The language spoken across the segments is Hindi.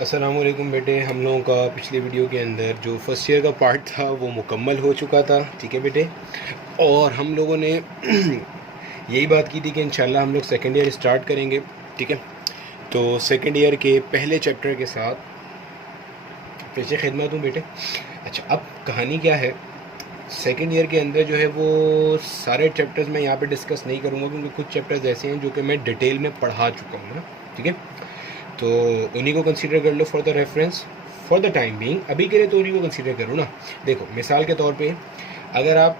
अस्सलामुअलैकुम बेटे, हम लोगों का पिछले वीडियो के अंदर जो फर्स्ट ईयर का पार्ट था वो मुकम्मल हो चुका था। ठीक है बेटे, और हम लोगों ने यही बात की थी कि इंशाल्लाह हम लोग सेकेंड ईयर स्टार्ट करेंगे। ठीक है, तो सेकेंड ईयर के पहले चैप्टर के साथ पेशे खिदमत हूँ बेटे। अच्छा, अब कहानी क्या है, सेकेंड ईयर के अंदर जो है वो सारे चैप्टर्स मैं यहाँ पे डिस्कस नहीं करूँगा क्योंकि कुछ चैप्टर्स ऐसे हैं जो कि मैं डिटेल में पढ़ा चुका हूँ ना। ठीक है, तो उन्हीं को कंसीडर कर लो for the reference for the time being. अभी के लिए तो उन्हीं को कंसीडर करो ना। देखो, मिसाल के तौर पे अगर आप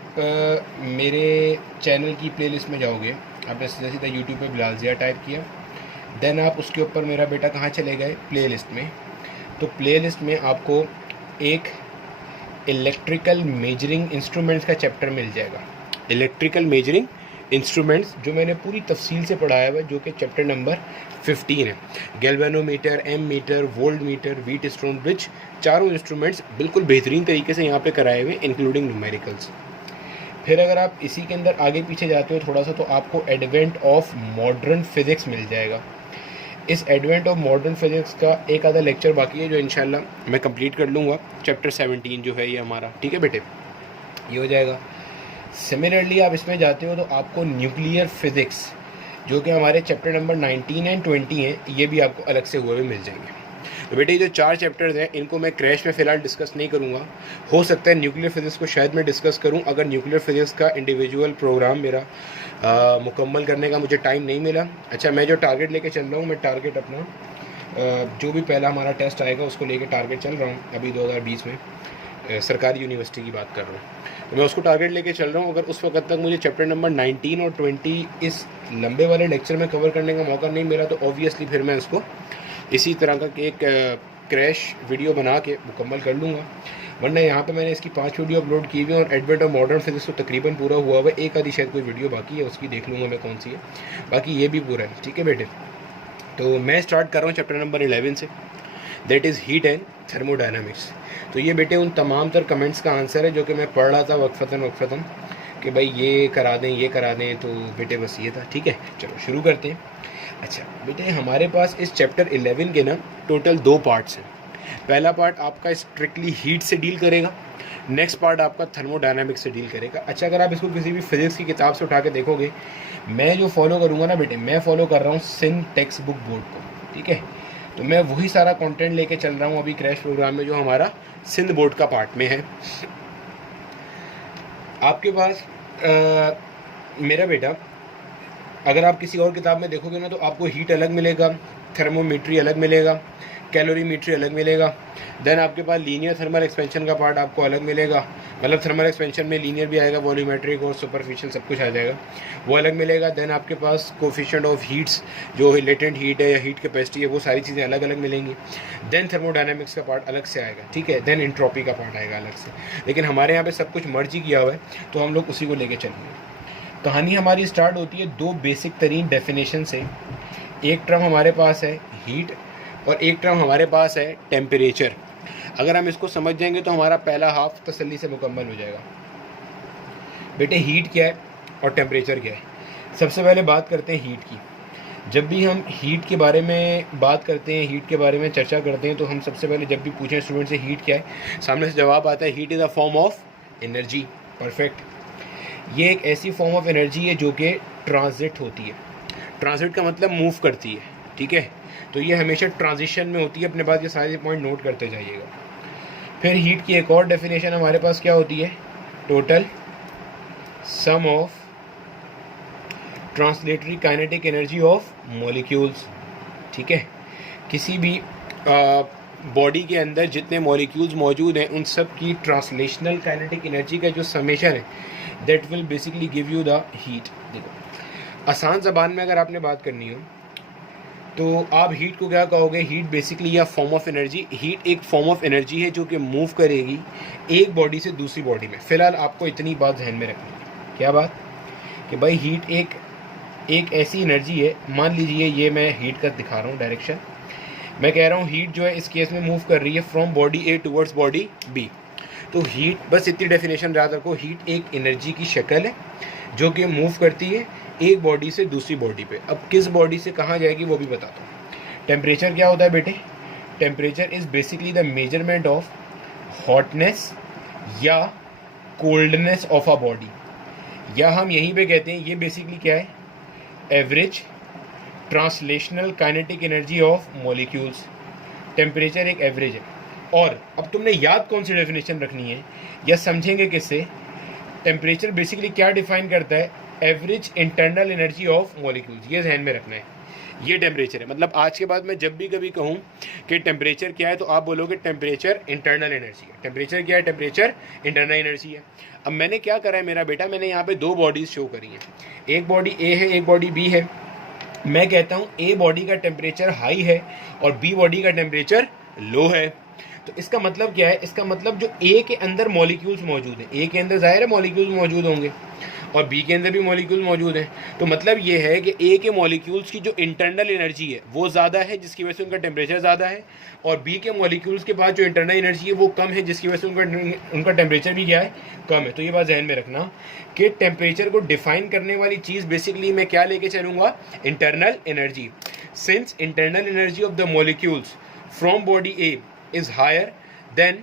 मेरे चैनल की प्लेलिस्ट में जाओगे, आपने सीधा सीधा यूट्यूब पे बिलाल ज़िया टाइप किया, देन आप उसके ऊपर मेरा बेटा कहाँ चले गए, प्लेलिस्ट में। तो प्लेलिस्ट में आपको एक इलेक्ट्रिकल मेजरिंग इंस्ट्रूमेंट्स का चैप्टर मिल जाएगा। इलेक्ट्रिकल मेजरिंग इंस्ट्रूमेंट्स जो मैंने पूरी तफसील से पढ़ाया हुआ है, जो कि चैप्टर नंबर 15 है। Galvanometer, ammeter, voltmeter, Wheatstone bridge, चारों इंस्ट्रूमेंट्स बिल्कुल बेहतरीन तरीके से यहाँ पे कराए हुए, इंक्लूडिंग न्यूमेरिकल्स। फिर अगर आप इसी के अंदर आगे पीछे जाते हो थोड़ा सा, तो आपको एडवेंट ऑफ मॉडर्न फिज़िक्स मिल जाएगा। इस एडवेंट ऑफ मॉडर्न फिज़िक्स का एक आधा लेक्चर बाकी है जो इंशाल्लाह मैं कंप्लीट कर लूँगा। चैप्टर 17 जो है ये हमारा, ठीक है बेटे, ये हो जाएगा। सिमिलरली आप इसमें जाते हो तो आपको न्यूक्लियर फिज़िक्स जो कि हमारे चैप्टर नंबर 19 एंड 20 हैं, ये भी आपको अलग से हुए हुए मिल जाएंगे। तो बेटे, ये जो चार चैप्टर्स हैं इनको मैं क्रैश में फ़िलहाल डिस्कस नहीं करूँगा। हो सकता है न्यूक्लियर फिज़िक्स को शायद मैं डिस्कस करूँ, अगर न्यूक्लियर फिज़िक्स का इंडिविजुअल प्रोग्राम मेरा मुकम्मल करने का मुझे टाइम नहीं मिला। अच्छा, मैं जो टारगेट लेके चल रहा हूँ, मैं टारगेट अपना जो भी पहला हमारा टेस्ट आएगा उसको लेके टारगेट चल रहा हूँ अभी 2020 में। सरकारी यूनिवर्सिटी की बात कर रहा हूँ, तो मैं उसको टारगेट लेके चल रहा हूँ। अगर उस वक्त तक मुझे चैप्टर नंबर 19 और 20 इस लंबे वाले लेक्चर में कवर करने का मौका नहीं मिला, तो ऑब्वियसली फिर मैं इसको इसी तरह का एक क्रैश वीडियो बना के मुकम्मल कर लूँगा। वरना यहाँ पे मैंने इसकी 5 वीडियो अपलोड की हुई हैं और एडवेंट ऑफ मॉडर्न फिजिक्स तो तकरीबन पूरा हुआ हुआ है। एक आधी शायद कोई वीडियो बाकी है, उसकी देख लूँगा मैं कौन सी है, बाकी ये भी पूरा है। ठीक है बेटे, तो मैं स्टार्ट कर रहा हूँ चैप्टर नंबर 11 से, that is heat and thermodynamics. तो ये बेटे उन तमाम तर कमेंट्स का आंसर है जो कि मैं पढ़ रहा था वक्फतन कि भाई ये करा दें, ये करा दें, तो बेटे बस ये था। ठीक है, चलो शुरू करते हैं। अच्छा बेटे, हमारे पास इस चैप्टर 11 के ना टोटल 2 पार्ट्स हैं। पहला पार्ट आपका स्ट्रिक्टली हीट से डील करेगा, नेक्स्ट पार्ट आपका थर्मोडायनामिक्स से डील करेगा। अच्छा, अगर आप इसको किसी भी फिजिक्स की किताब से उठा के देखोगे, मैं जो फॉलो करूँगा ना बेटे, मैं फॉलो कर रहा हूँ सिंध टेक्स्ट बुक बोर्ड को। ठीक है, तो मैं वही सारा कंटेंट लेके चल रहा हूँ अभी क्रैश प्रोग्राम में जो हमारा सिंध बोर्ड का पार्ट में है। आपके पास मेरा बेटा, अगर आप किसी और किताब में देखोगे ना तो आपको हीट अलग मिलेगा, थर्मोमीट्री अलग मिलेगा, कैलोरीमीट्री अलग मिलेगा। देन आपके पास लीनियर थर्मल एक्सपेंशन का पार्ट आपको अलग मिलेगा, मतलब थर्मल एक्सपेंशन में लीनियर भी आएगा, वॉल्यूमेट्रिक और सुपरफिशियल सब कुछ आ जाएगा, वो अलग मिलेगा। देन आपके पास कोफिशिएंट ऑफ हीट्स, जो लेटेंट हीट है या हीट कैपेसिटी है, वो सारी चीज़ें अलग अलग मिलेंगी। देन थर्मोडायनामिक्स का पार्ट अलग से आएगा, ठीक है। देन एंट्रोपी का पार्ट आएगा अलग से, लेकिन हमारे यहाँ पर सब कुछ मर्ज ही किया हुआ है, तो हम लोग उसी को लेके चलेंगे। कहानी हमारी स्टार्ट होती है 2 बेसिक तरीन डेफिनेशन से। एक टर्म हमारे पास है हीट और एक टर्म हमारे पास है टेम्परेचर। अगर हम इसको समझ जाएंगे तो हमारा पहला हाफ तसल्ली से मुकम्मल हो जाएगा। बेटे, हीट क्या है और टेम्परेचर क्या है? सबसे पहले बात करते हैं हीट की। जब भी हम हीट के बारे में बात करते हैं, हीट के बारे में चर्चा करते हैं, तो हम सबसे पहले जब भी पूछें स्टूडेंट से हीट क्या है, सामने से जवाब आता है heat is a form of energy. Perfect. ये एक ऐसी फॉर्म ऑफ एनर्जी है जो कि ट्रांजिट होती है। ट्रांजिट का मतलब मूव करती है, ठीक है। तो ये हमेशा ट्रांजिशन में होती है। अपने पास ये सारे पॉइंट नोट करते जाइएगा। फिर हीट की एक और डेफिनेशन हमारे पास क्या होती है? Total sum of translatory kinetic energy of molecules, ठीक है। किसी भी बॉडी के अंदर जितने मॉलिक्यूल्स मौजूद हैं उन सब की ट्रांसलेशनल काइनेटिक एनर्जी का जो समेशन है, that will basically give you the heat. देखो, आसान ज़बान में अगर आपने बात करनी हो तो आप हीट को क्या कहोगे? हीट बेसिकली या फॉर्म ऑफ एनर्जी। हीट एक फॉर्म ऑफ एनर्जी है जो कि मूव करेगी एक बॉडी से दूसरी बॉडी में। फ़िलहाल आपको इतनी बात ध्यान में रखनी है। क्या बात? कि भाई हीट एक ऐसी एनर्जी है, मान लीजिए ये मैं हीट का दिखा रहा हूँ डायरेक्शन। मैं कह रहा हूँ हीट जो है इस केस में मूव कर रही है from body A towards body B. तो हीट, बस इतनी डेफिनेशन याद रखो, हीट एक एनर्जी की शक्ल है जो कि मूव करती है एक बॉडी से दूसरी बॉडी पे। अब किस बॉडी से कहाँ जाएगी वो भी बताता हूँ। टेम्परेचर क्या होता है बेटे? Temperature is basically the measurement of hotness या कोल्डनेस ऑफ अ बॉडी, या हम यहीं पे कहते हैं ये बेसिकली क्या है, average translational kinetic energy of molecules. Temperature एक एवरेज है। और अब तुमने याद कौन सी डेफिनेशन रखनी है या समझेंगे किससे, टेम्परेचर बेसिकली क्या डिफाइन करता है, average internal energy of molecules, ये ध्यान में रखना है। ये टेम्परेचर है, मतलब आज के बाद मैं जब भी कभी कहूँ कि टेम्परेचर क्या है तो आप बोलोगे टेम्परेचर इंटरनल एनर्जी है। टेम्परेचर क्या है, टेम्परेचर इंटरनल एनर्जी है। अब मैंने क्या करा है मेरा बेटा, मैंने यहाँ पे दो बॉडीज शो करी हैं, एक बॉडी ए है एक बॉडी बी है। मैं कहता हूँ ए बॉडी का टेम्परेचर हाई है और बी बॉडी का टेम्परेचर लो है। तो इसका मतलब क्या है, इसका मतलब जो ए के अंदर मॉलिक्यूल्स मौजूद हैं, ए के अंदर जाहिर है मॉलिक्यूल्स मौजूद होंगे और बी के अंदर भी मॉलिक्यूल मौजूद हैं। तो मतलब ये है कि ए के मॉलिक्यूल्स की जो इंटरनल एनर्जी है वो ज़्यादा है जिसकी वजह से उनका टेम्परेचर ज़्यादा है, और बी के मॉलिक्यूल्स के पास जो इंटरनल एनर्जी है वो कम है जिसकी वजह से उनका टेम्परेचर भी क्या है, कम है। तो ये बात ध्यान में रखना कि टेम्परेचर को डिफाइन करने वाली चीज़ बेसिकली मैं क्या लेके चलूँगा, internal energy. Since internal energy of the molecules from body A is higher than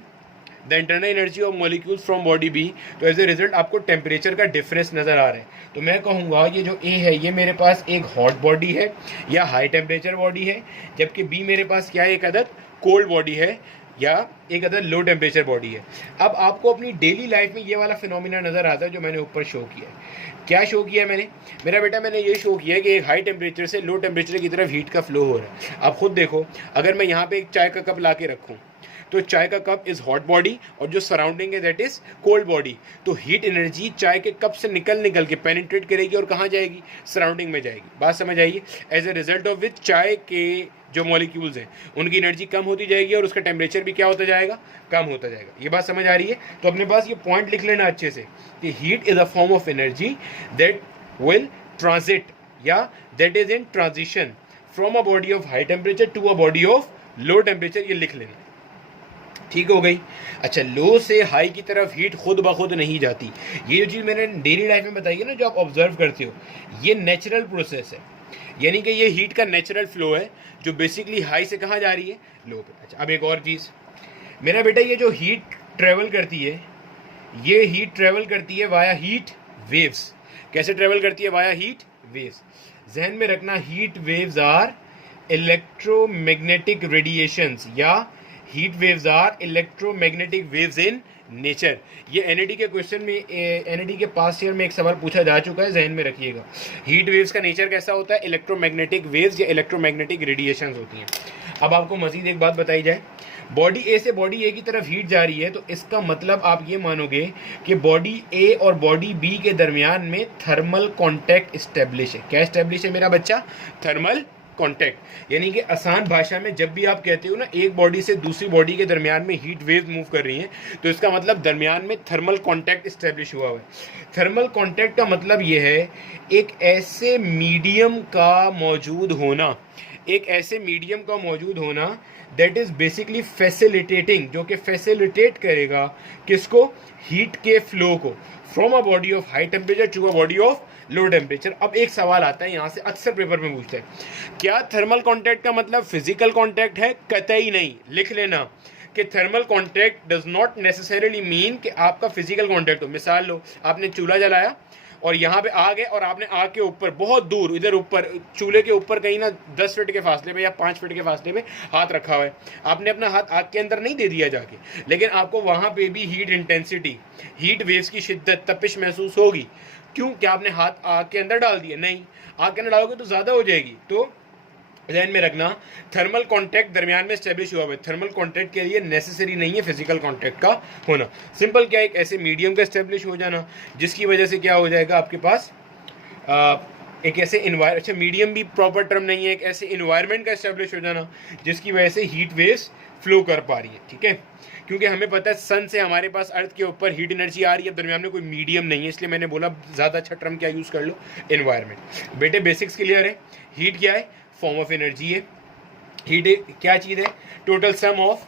the internal energy of molecules from body B, तो एज ए रिजल्ट आपको टेम्परेचर का डिफरेंस नज़र आ रहा है। तो मैं कहूँगा ये जो ए है ये मेरे पास एक हॉट बॉडी है या हाई टेम्परेचर बॉडी है, जबकि बी मेरे पास क्या है, एक अदद कोल्ड बॉडी है या एक अदर लो टेम्परेचर बॉडी है। अब आपको अपनी डेली लाइफ में ये वाला फिनोमिना नज़र आता है जो मैंने ऊपर शो किया है। क्या शो किया है मैंने, मेरा बेटा मैंने ये शो किया है कि एक हाई टेम्परेचर से लो टेम्परेचर की तरफ हीट का फ्लो हो रहा है। आप खुद देखो, अगर मैं यहाँ पे एक चाय का कप ला के रखूँ तो चाय का कप इज़ हॉट बॉडी और जो सराउंडिंग है दैट इज़ कोल्ड बॉडी। तो हीट एनर्जी चाय के कप से निकल के पेनिट्रेट करेगी और कहाँ जाएगी, सराउंडिंग में जाएगी। बात समझ आइए, as a result of which चाय के जो मॉलिक्यूल्स हैं उनकी एनर्जी कम होती जाएगी और उसका टेम्परेचर भी क्या होता जाएगा, कम होता जाएगा। ये बात समझ आ रही है। तो अपने पास ये पॉइंट लिख लेना अच्छे से कि heat is a form of energy that will transit या that is in transition from a body of high temperature to a body of low temperature. ये लिख लेना, ठीक हो गई। अच्छा, लो से हाई की तरफ हीट खुद ब खुद नहीं जाती। ये जो चीज़ मैंने डेली लाइफ में बताई है ना, जो आप ऑब्जर्व करते हो, ये नेचुरल प्रोसेस है, यानी कि ये हीट का नेचुरल फ्लो है जो बेसिकली हाई से कहाँ जा रही है, लो पे। अच्छा, अब एक और चीज़ मेरा बेटा, ये जो हीट ट्रेवल करती है, ये हीट ट्रेवल करती है वाया हीट वेव्स। कैसे ट्रेवल करती है, वाया हीट वेव्स। जहन में रखना, heat waves are electromagnetic radiations या heat waves are electromagnetic waves in nature. ये एनईडी के क्वेश्चन में, एनईडी के पास ईयर में एक सवाल पूछा जा चुका है, जहन में रखिएगा। हीट वेव्स का नेचर कैसा होता है, इलेक्ट्रोमैग्नेटिक वेव्स या इलेक्ट्रोमैग्नेटिक रेडिएशंस होती हैं। अब आपको मजीद एक बात बताई जाए, बॉडी ए से बॉडी ए की तरफ हीट जा रही है तो इसका मतलब आप ये मानोगे कि बॉडी ए और बॉडी बी के दरमियान में थर्मल कॉन्टैक्ट इस्टेब्लिश है। क्या इस्टेब्लिश है मेरा बच्चा, थर्मल कॉन्टैक्ट। यानी कि आसान भाषा में जब भी आप कहते हो ना एक बॉडी से दूसरी बॉडी के दरमियान में हीट वेव मूव कर रही हैं, तो इसका मतलब दरमियान में थर्मल कॉन्टैक्ट इस्टेब्लिश हुआ है। थर्मल कॉन्टैक्ट का मतलब ये है एक ऐसे मीडियम का मौजूद होना, एक ऐसे मीडियम का मौजूद होना दैट इज बेसिकली फैसिलिटेटिंग, जो कि फैसिलिटेट करेगा किसको, हीट के फ्लो को, from a body of high temperature to a body of low temperature. अब एक सवाल आता है यहाँ से, अक्सर पेपर में पूछते हैं, क्या थर्मल कॉन्टैक्ट का मतलब फिजिकल कॉन्टैक्ट है? कतई नहीं। लिख लेना कि thermal contact does not necessarily mean कि आपका फिजिकल कॉन्टैक्ट हो। मिसाल लो, आपने चूल्हा जलाया और यहाँ पे आग है और आपने आग के ऊपर बहुत दूर, इधर ऊपर चूल्हे के ऊपर कहीं ना 10 फीट के फासले पे या 5 फीट के फासले पे हाथ रखा हुआ है। आपने अपना हाथ आग के अंदर नहीं दे दिया जाके, लेकिन आपको वहाँ पे भी हीट इंटेंसिटी, हीट वेव्स की शिद्दत, तपिश महसूस होगी। क्यों? क्या आपने हाथ आग के अंदर डाल दिया? नहीं, आग के अंदर डालोगे तो ज़्यादा हो जाएगी। तो ध्यान में रखना, थर्मल कॉन्टैक्ट दरमियान में स्टैब्लिश हुआ है। थर्मल कॉन्टैक्ट के लिए नेसेसरी नहीं है फिजिकल कॉन्टैक्ट का होना। सिंपल क्या, एक ऐसे मीडियम का स्टैब्लिश हो जाना जिसकी वजह से क्या हो जाएगा आपके पास, एक ऐसे अच्छा मीडियम भी प्रॉपर टर्म नहीं है, एक ऐसे इन्वायरमेंट का स्टैब्लिश हो जाना जिसकी वजह से हीट वेव्स फ्लो कर पा रही है। ठीक है, क्योंकि हमें पता है सन से हमारे पास अर्थ के ऊपर हीट एनर्जी आ रही है, दरमियान में कोई मीडियम नहीं है, इसलिए मैंने बोला ज़्यादा अच्छा टर्म क्या यूज़ कर लो, इन्वायरमेंट। बेटे बेसिक्स क्लियर है। हीट क्या है? फॉर्म ऑफ एनर्जी है। हीट क्या चीज़ है? Total sum of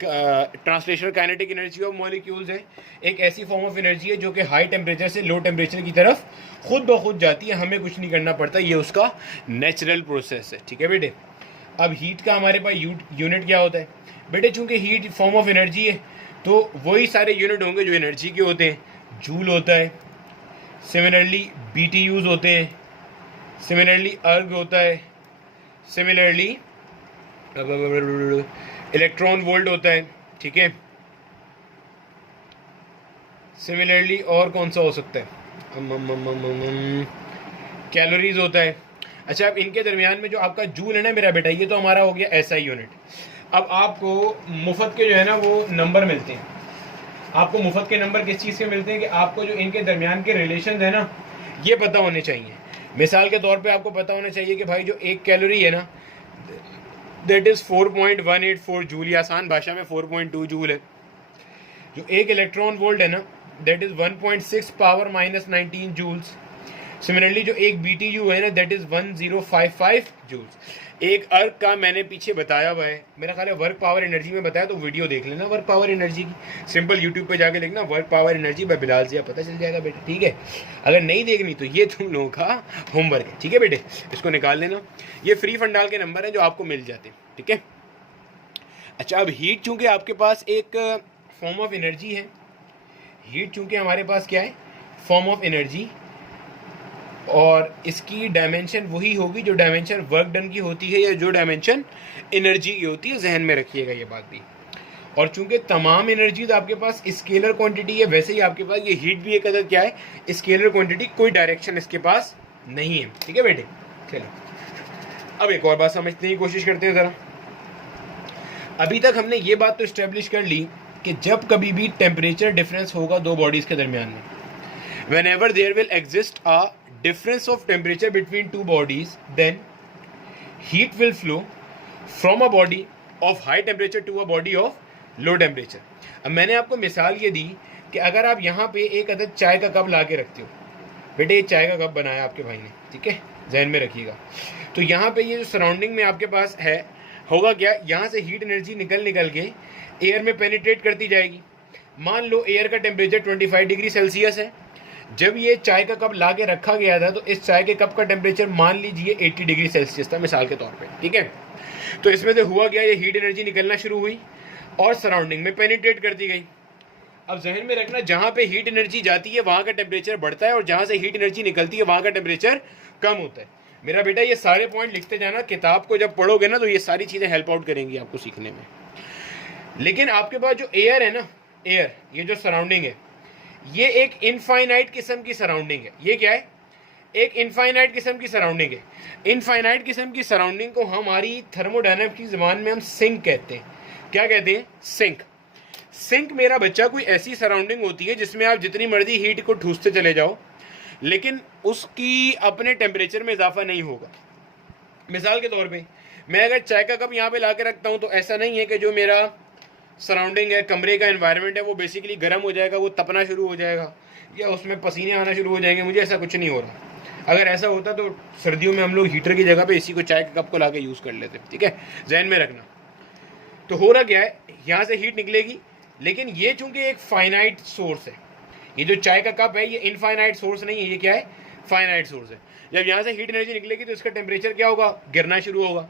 translational kinetic energy of molecules है। एक ऐसी फॉर्म ऑफ एनर्जी है जो कि हाई टेम्परेचर से लो टेम्परेचर की तरफ खुद ब खुद जाती है, हमें कुछ नहीं करना पड़ता, ये उसका नेचुरल प्रोसेस है। ठीक है बेटे, अब हीट का हमारे पास यूनिट क्या होता है बेटे, चूंकि हीट फॉर्म ऑफ एनर्जी है तो वही सारे यूनिट होंगे जो एनर्जी के होते हैं। जूल होता है, सिमिलरली BTUs होते हैं, सिमिलरली अर्ग होता है, सिमिलरली इलेक्ट्रॉन वोल्ट होता है, ठीक है। सिमिलरली और कौन सा हो सकता है, कैलोरीज होता है। अच्छा, अब इनके दरमियान में जो आपका जूल है ना मेरा बेटा, ये तो हमारा हो गया SI यूनिट। अब आपको मुफ्त के जो है ना वो नंबर मिलते हैं। आपको मुफ्त के नंबर किस चीज़ के मिलते हैं कि आपको जो इनके दरमियान के रिलेशन है ना ये पता होने चाहिए। मिसाल के तौर पे आपको पता होना चाहिए कि भाई जो एक कैलोरी है ना दैट इज़ 4.184 जूल, या आसान भाषा में 4.2 जूल है। जो एक इलेक्ट्रॉन वोल्ट है ना that is 1.6 power -19 joules. Similarly जो एक BTU है ना दैट इज़ 1055 जूल्स। एक अर्क का मैंने पीछे बताया हुआ है, मेरा ख्याल है वर्क पावर एनर्जी में बताया, तो वीडियो देख लेना वर्क पावर एनर्जी की। सिंपल यूट्यूब पे जाके देखना work power energy by Bilal Zia, पता चल जाएगा बेटे, ठीक है। अगर नहीं देखनी तो ये तुम लोगों का होमवर्क है, ठीक है बेटे, इसको निकाल लेना। ये फ्री फंडाल के नंबर हैं जो आपको मिल जाते हैं, ठीक है। अच्छा, अब हीट चूंकि आपके पास एक फॉर्म ऑफ एनर्जी है, हीट चूंकि हमारे पास क्या है, फॉर्म ऑफ एनर्जी, और इसकी डायमेंशन वही होगी जो डायमेंशन वर्क डन की होती है या जो डायमेंशन एनर्जी की होती है, जहन में रखिएगा ये बात भी। और चूंकि तमाम एनर्जीज आपके पास स्केलर क्वांटिटी है, वैसे ही आपके पास ये हीट भी एक अदर क्या है, स्केलर क्वांटिटी, कोई डायरेक्शन इसके पास नहीं है, ठीक है बेटे। चलो अब एक और बात समझने की कोशिश करते हैं ज़रा। अभी तक हमने ये बात तो इस्टेब्लिश कर ली कि जब कभी भी टेम्परेचर डिफरेंस होगा दो बॉडीज के दरमियान में, whenever there will exist a difference of temperature between two bodies, then heat will flow from a body of high temperature to a body of low temperature. अब मैंने आपको मिसाल ये दी कि अगर आप यहाँ पे एक अदद चाय का कप ला के रखते हो, बेटे ये चाय का कप बनाया आपके भाई ने, ठीक है, जहन में रखिएगा। तो यहाँ पे ये जो सराउंडिंग में आपके पास है, होगा क्या, यहाँ से हीट एनर्जी निकल के एयर में पेनिट्रेट करती जाएगी। मान लो एयर का टेम्परेचर 25 डिग्री सेल्सियस है। जब ये चाय का कप ला के रखा गया था तो इस चाय के कप का टेम्परेचर मान लीजिए 80 डिग्री सेल्सियस था मिसाल के तौर पे, ठीक है। तो इसमें से हुआ क्या, ये हीट एनर्जी निकलना शुरू हुई और सराउंडिंग में पेनिट्रेट करती गई। अब जहन में रखना, जहाँ पे हीट एनर्जी जाती है वहाँ का टेम्परेचर बढ़ता है और जहाँ से हीट एनर्जी निकलती है वहाँ का टेम्परेचर कम होता है। मेरा बेटा ये सारे पॉइंट लिखते जाना, किताब को जब पढ़ोगे ना तो ये सारी चीज़ें हेल्प आउट करेंगी आपको सीखने में। लेकिन आपके पास जो एयर है ना, एयर, ये जो सराउंडिंग है, ये एक इनफाइनाइट किस्म की सराउंडिंग है। ये क्या है, एक इनफाइनाइट किस्म की सराउंडिंग है। इनफाइनाइट किस्म की सराउंडिंग को हमारी थर्मोडायनामिक्स की ज़बान में हम सिंक कहते हैं। क्या कहते हैं, सिंक। सिंक मेरा बच्चा कोई ऐसी सराउंडिंग होती है जिसमें आप जितनी मर्जी हीट को ठूसते चले जाओ लेकिन उसकी अपने टेम्परेचर में इजाफा नहीं होगा। मिसाल के तौर पे मैं अगर चाय का कप यहाँ पे ला के रखता हूँ तो ऐसा नहीं है कि जो मेरा सराउंडिंग है, कमरे का एनवायरनमेंट है, वो बेसिकली गर्म हो जाएगा, वो तपना शुरू हो जाएगा या उसमें पसीने आना शुरू हो जाएंगे। मुझे ऐसा कुछ नहीं हो रहा। अगर ऐसा होता तो सर्दियों में हम लोग हीटर की जगह पे इसी को चाय के कप को ला के यूज़ कर लेते, ठीक है, जहन में रखना। तो हो रहा क्या है, यहाँ से हीट निकलेगी, लेकिन ये चूंकि एक फाइनाइट सोर्स है, ये जो चाय का कप है ये इनफाइनाइट सोर्स नहीं है, ये क्या है, फाइनाइट सोर्स है। जब यहाँ से हीट एनर्जी निकलेगी तो इसका टेम्परेचर क्या होगा, गिरना शुरू होगा।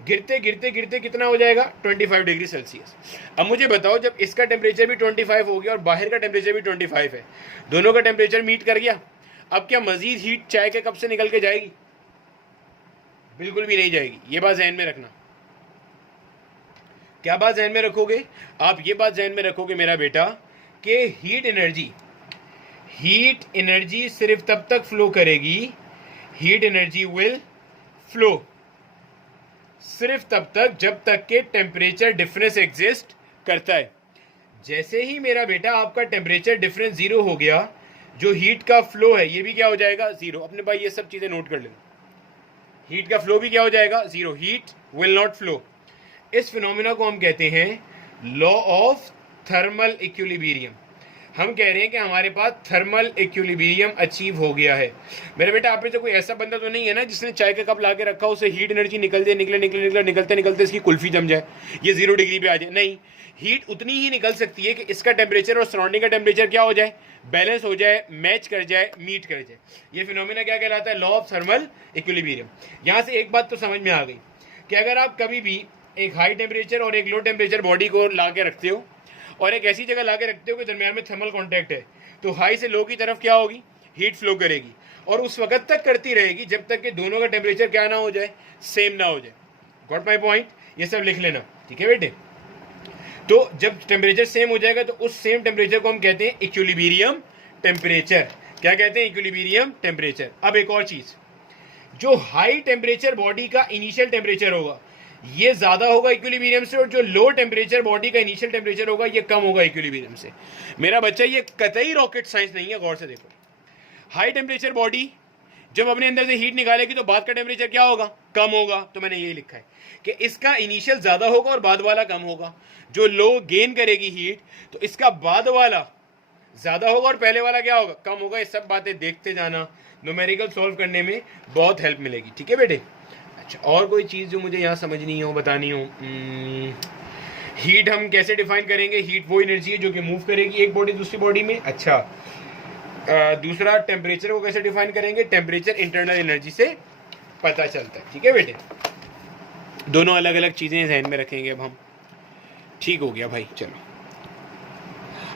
गिरते गिरते गिरते कितना हो जाएगा, 25 डिग्री सेल्सियस। अब मुझे बताओ, जब इसका टेम्परेचर भी 25 हो गया और बाहर का टेम्परेचर भी 25 है, दोनों का टेम्परेचर मीट कर गया, अब क्या मजीद हीट चाय के कप से निकल के जाएगी? बिल्कुल भी नहीं जाएगी। ये बात जहन में रखना। क्या बात जहन में रखोगे आप? ये बात जहन में रखोगे मेरा बेटा कि हीट एनर्जी सिर्फ तब तक फ्लो करेगी, हीट एनर्जी विल फ्लो सिर्फ तब तक जब तक के टेम्परेचर डिफरेंस एग्जिस्ट करता है। जैसे ही मेरा बेटा आपका टेम्परेचर डिफरेंस जीरो हो गया, जो हीट का फ्लो है ये भी क्या हो जाएगा, जीरो। अपने भाई ये सब चीजें नोट कर लेना, हीट का फ्लो भी क्या हो जाएगा, zero. Heat will not flow. इस फिनोमिना को हम कहते हैं लॉ ऑफ थर्मल इक्विलिब्रियम। हम कह रहे हैं कि हमारे पास थर्मल इक्विलिब्रियम अचीव हो गया है। मेरे बेटा आप में से कोई ऐसा बंदा तो नहीं है ना जिसने चाय का कप ला के रखा, उसे हीट एनर्जी निकलते निकलते इसकी कुल्फी जम जाए, ये 0 डिग्री पे आ जाए? नहीं, हीट उतनी ही निकल सकती है कि इसका टेम्परेचर और सराउंडिंग का टेम्परेचर क्या हो जाए, बैलेंस हो जाए, मैच कर जाए, मीट कर जाए। ये फिनोमिना क्या कहलाता है, लॉ ऑफ थर्मल इक्विलिब्रियम। यहाँ से एक बात तो समझ में आ गई, कि अगर आप कभी भी एक हाई टेम्परेचर और एक लो टेम्परेचर बॉडी को ला के रखते हो और एक ऐसी जगह ला के रखते हो कि दरमियान में थर्मल कॉन्टैक्ट है, तो हाई से लो की तरफ क्या होगी, हीट फ्लो करेगी और उस वक्त तक करती रहेगी जब तक कि दोनों का टेम्परेचर क्या ना हो जाए, सेम ना हो जाए। Got my point? ये सब लिख लेना, ठीक है बेटे। तो जब टेम्परेचर सेम हो जाएगा तो उस सेम टेम्परेचर को हम कहते हैं इक्विलिब्रियम टेम्परेचर। क्या कहते हैं? Equilibrium temperature. अब एक और चीज, जो हाई टेम्परेचर बॉडी का इनिशियल टेम्परेचर होगा ये ज्यादा होगा इक्विलिब्रियम से, और जो लो टेम्परेचर बॉडी का इनिशियल टेम्परेचर होगा ये कम होगा इक्विलिब्रियम से। मेरा बच्चा ये कतई रॉकेट साइंस नहीं है, गौर से देखो। हाई टेम्परेचर बॉडी जब अपने अंदर से हीट निकालेगी तो बाद का टेम्परेचर क्या होगा, कम होगा। तो मैंने यही लिखा है कि इसका इनिशियल ज्यादा होगा और बाद वाला कम होगा। जो लो गेन करेगी हीट तो इसका बाद वाला ज्यादा होगा और पहले वाला क्या होगा, कम होगा। ये सब बातें देखते जाना, न्यूमेरिकल सॉल्व करने में बहुत हेल्प मिलेगी, ठीक है बेटे। अच्छा, और कोई चीज जो मुझे यहाँ समझनी हो, बतानी हो? हीट हम कैसे डिफाइन करेंगे? हीट वो एनर्जी है जो कि मूव करेगी एक बॉडी दूसरी बॉडी में। अच्छा, दूसरा टेम्परेचर को कैसे डिफाइन करेंगे? टेम्परेचर इंटरनल एनर्जी से पता चलता है, ठीक है बेटे। दोनों अलग अलग चीजें ध्यान में रखेंगे अब हम। ठीक हो गया भाई, चलो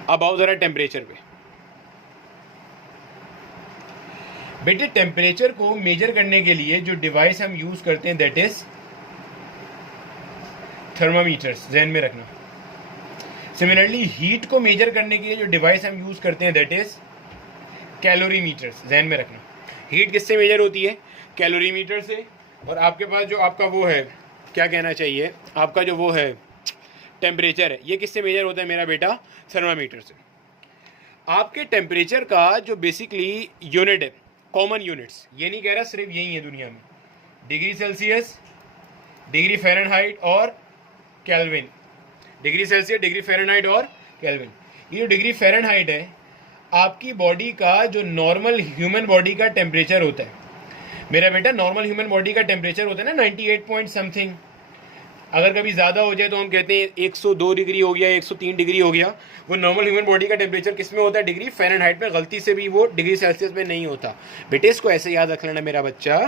अब आओ जरा टेम्परेचर पे। बेटे टेम्परेचर को मेजर करने के लिए जो डिवाइस हम यूज करते हैं दैट इज थर्मामीटर्स, ध्यान में रखना। सिमिलरली हीट को मेजर करने के लिए जो डिवाइस हम यूज करते हैं दैट इज कैलोरीमीटर्स, ध्यान में रखना। हीट किससे मेजर होती है? कैलोरीमीटर से। और आपके पास जो आपका वो है, क्या कहना चाहिए, आपका जो वो है टेम्परेचर है, ये किससे मेजर होता है मेरा बेटा? थर्मामीटर से। आपके टेम्परेचर का जो बेसिकली यूनिट है, कॉमन यूनिट्स, ये नहीं कह रहा सिर्फ यही है दुनिया में, डिग्री सेल्सियस, डिग्री फ़ारेनहाइट और kelvin. Degree Celsius, degree Fahrenheit और केल्विन। ये जो डिग्री फ़ारेनहाइट है आपकी बॉडी का जो नॉर्मल ह्यूमन बॉडी का टेम्परेचर होता है मेरा बेटा। नॉर्मल ह्यूमन बॉडी का टेम्परेचर होता है ना 98 पॉइंट समथिंग। अगर कभी ज़्यादा हो जाए तो हम कहते हैं 102 डिग्री हो गया, 103 डिग्री हो गया। वो नॉर्मल ह्यूमन बॉडी का टेम्परेचर किस में होता है? डिग्री फ़ारेनहाइट में। गलती से भी वो डिग्री सेल्सियस में नहीं होता बेटे। इसको ऐसे याद रख लेना मेरा बच्चा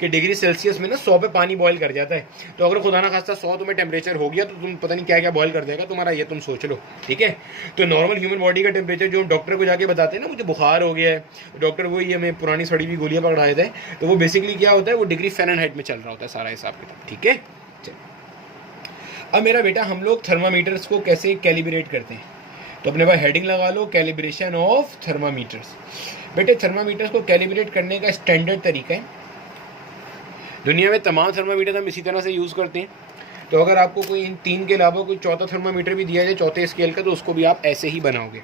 कि डिग्री सेल्सियस में ना 100 पे पानी बॉयल कर जाता है। तो अगर खुदा ना खास्ता 100 तुम्हें टेम्परेचर हो गया तो तुम पता नहीं क्या क्या बॉयल कर देगा तुम्हारा, ये तुम सोच लो, ठीक है। तो नॉर्मल ह्यूमन बॉडी का टेम्परेचर जो हम डॉक्टर को जाके बताते हैं ना, मुझे बुखार हो गया है, डॉक्टर वही हमें पुरानी सड़ी हुई गोलियाँ पकड़ा देते हैं, तो वो बेसिकली क्या होता है, वो डिग्री फ़ारेनहाइट में चल रहा होता है सारा हिसाब किताब, ठीक है। अब मेरा बेटा हम लोग थर्मामीटर्स को कैसे कैलिब्रेट करते हैं, तो अपने पास हेडिंग लगा लो, कैलिब्रेशन ऑफ थर्मामीटर्स। बेटे थर्मामीटर्स को कैलिब्रेट करने का स्टैंडर्ड तरीका है, दुनिया में तमाम थर्मामीटर हम इसी तरह से यूज़ करते हैं। तो अगर आपको कोई इन तीन के अलावा कोई चौथा थर्मामीटर भी दिया जाए चौथे स्केल का, तो उसको भी आप ऐसे ही बनाओगे।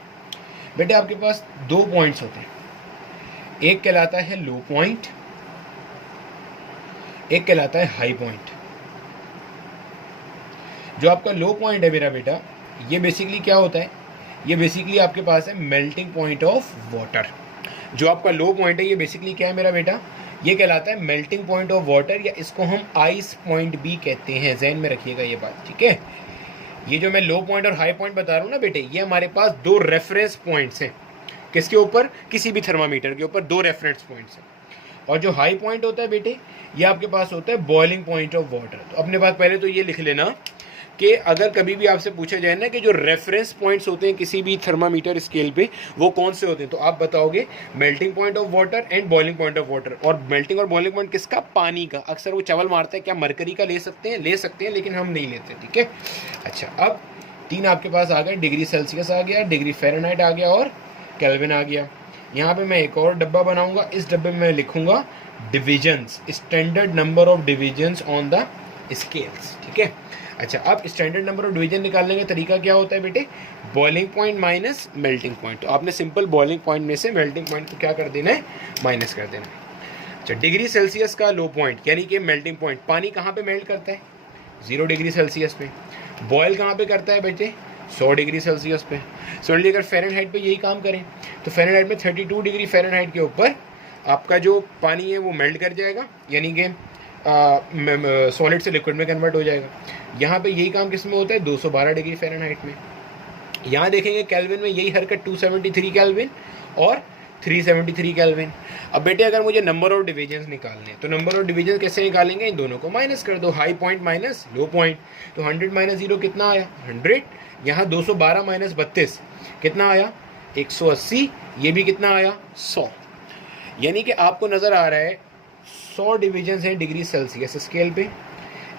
बेटे आपके पास 2 पॉइंट्स होते हैं, एक कहलाता है लो पॉइंट, एक कहलाता है हाई पॉइंट। जो आपका लो पॉइंट है मेरा बेटा, ये बेसिकली क्या होता है, ये बेसिकली आपके पास है मेल्टिंग पॉइंट ऑफ वाटर। जो आपका लो पॉइंट है ये बेसिकली क्या है मेरा बेटा, ये कहलाता है मेल्टिंग पॉइंट ऑफ वाटर, या इसको हम आइस पॉइंट भी कहते हैं। ज़हन में रखिएगा ये बात, ठीक है। ये जो मैं लो पॉइंट और हाई पॉइंट बता रहा हूँ ना बेटे, ये हमारे पास 2 रेफरेंस पॉइंट्स हैं। किसके ऊपर? किसी भी थर्मामीटर के ऊपर 2 रेफरेंस पॉइंट्स हैं। और जो हाई पॉइंट होता है बेटे, ये आपके पास होता है बॉइलिंग पॉइंट ऑफ वाटर। तो अपने पास पहले तो ये लिख लेना कि अगर कभी भी आपसे पूछा जाए ना कि जो रेफरेंस पॉइंट्स होते हैं किसी भी थर्मामीटर स्केल पे, वो कौन से होते हैं, तो आप बताओगे melting point of water and boiling point of water. और मेल्टिंग और बॉइलिंग पॉइंट किसका? पानी का। अक्सर वो चवल मारते हैं, क्या मरकरी का ले सकते हैं, लेकिन हम नहीं लेते, ठीक है। अच्छा, अब 3 आपके पास आ गए, डिग्री सेल्सियस आ गया, डिग्री फ़ारेनहाइट आ गया और केल्विन आ गया। यहाँ पे मैं एक और डब्बा बनाऊंगा, इस डब्बे में मैं लिखूंगा divisions, standard number of divisions on the scales, ठीक है। अच्छा, अब स्टैंडर्ड नंबर ऑफ डिवीजन निकालने का तरीका क्या होता है बेटे? Boiling point minus melting point. तो आपने सिंपल बॉइलिंग पॉइंट में से मेल्टिंग पॉइंट को क्या कर देना है? माइनस कर देना है। अच्छा, डिग्री सेल्सियस का लो पॉइंट यानी कि मेल्टिंग पॉइंट, पानी कहाँ पे मेल्ट करता है? 0 डिग्री सेल्सियस पे। बॉयल कहाँ पे करता है बेटे? 100 डिग्री सेल्सियस पे। सोनली अगर फ़ारेनहाइट पे यही काम करें तो फ़ारेनहाइट में 32 डिग्री फ़ारेनहाइट के ऊपर आपका जो पानी है वो मेल्ट कर जाएगा, यानी कि सॉलिड से लिक्विड में कन्वर्ट हो जाएगा। यहाँ पे यही काम किस में होता है? 212 डिग्री फ़ारेनहाइट में। यहाँ देखेंगे केल्विन में यही हरकत 273 केल्विन और 373 केल्विन। अब बेटे अगर मुझे नंबर ऑफ डिविजन्स निकालने हैं तो नंबर ऑफ डिविजन कैसे निकालेंगे, इन दोनों को माइनस कर दो, high point minus low point. तो 100 माइनस 0 कितना आया 100, यहाँ 212 माइनस 32 कितना आया 180, ये भी कितना आया 100। यानी कि आपको नज़र आ रहा है 100 डिविजन है डिग्री सेल्सियस स्केल पे,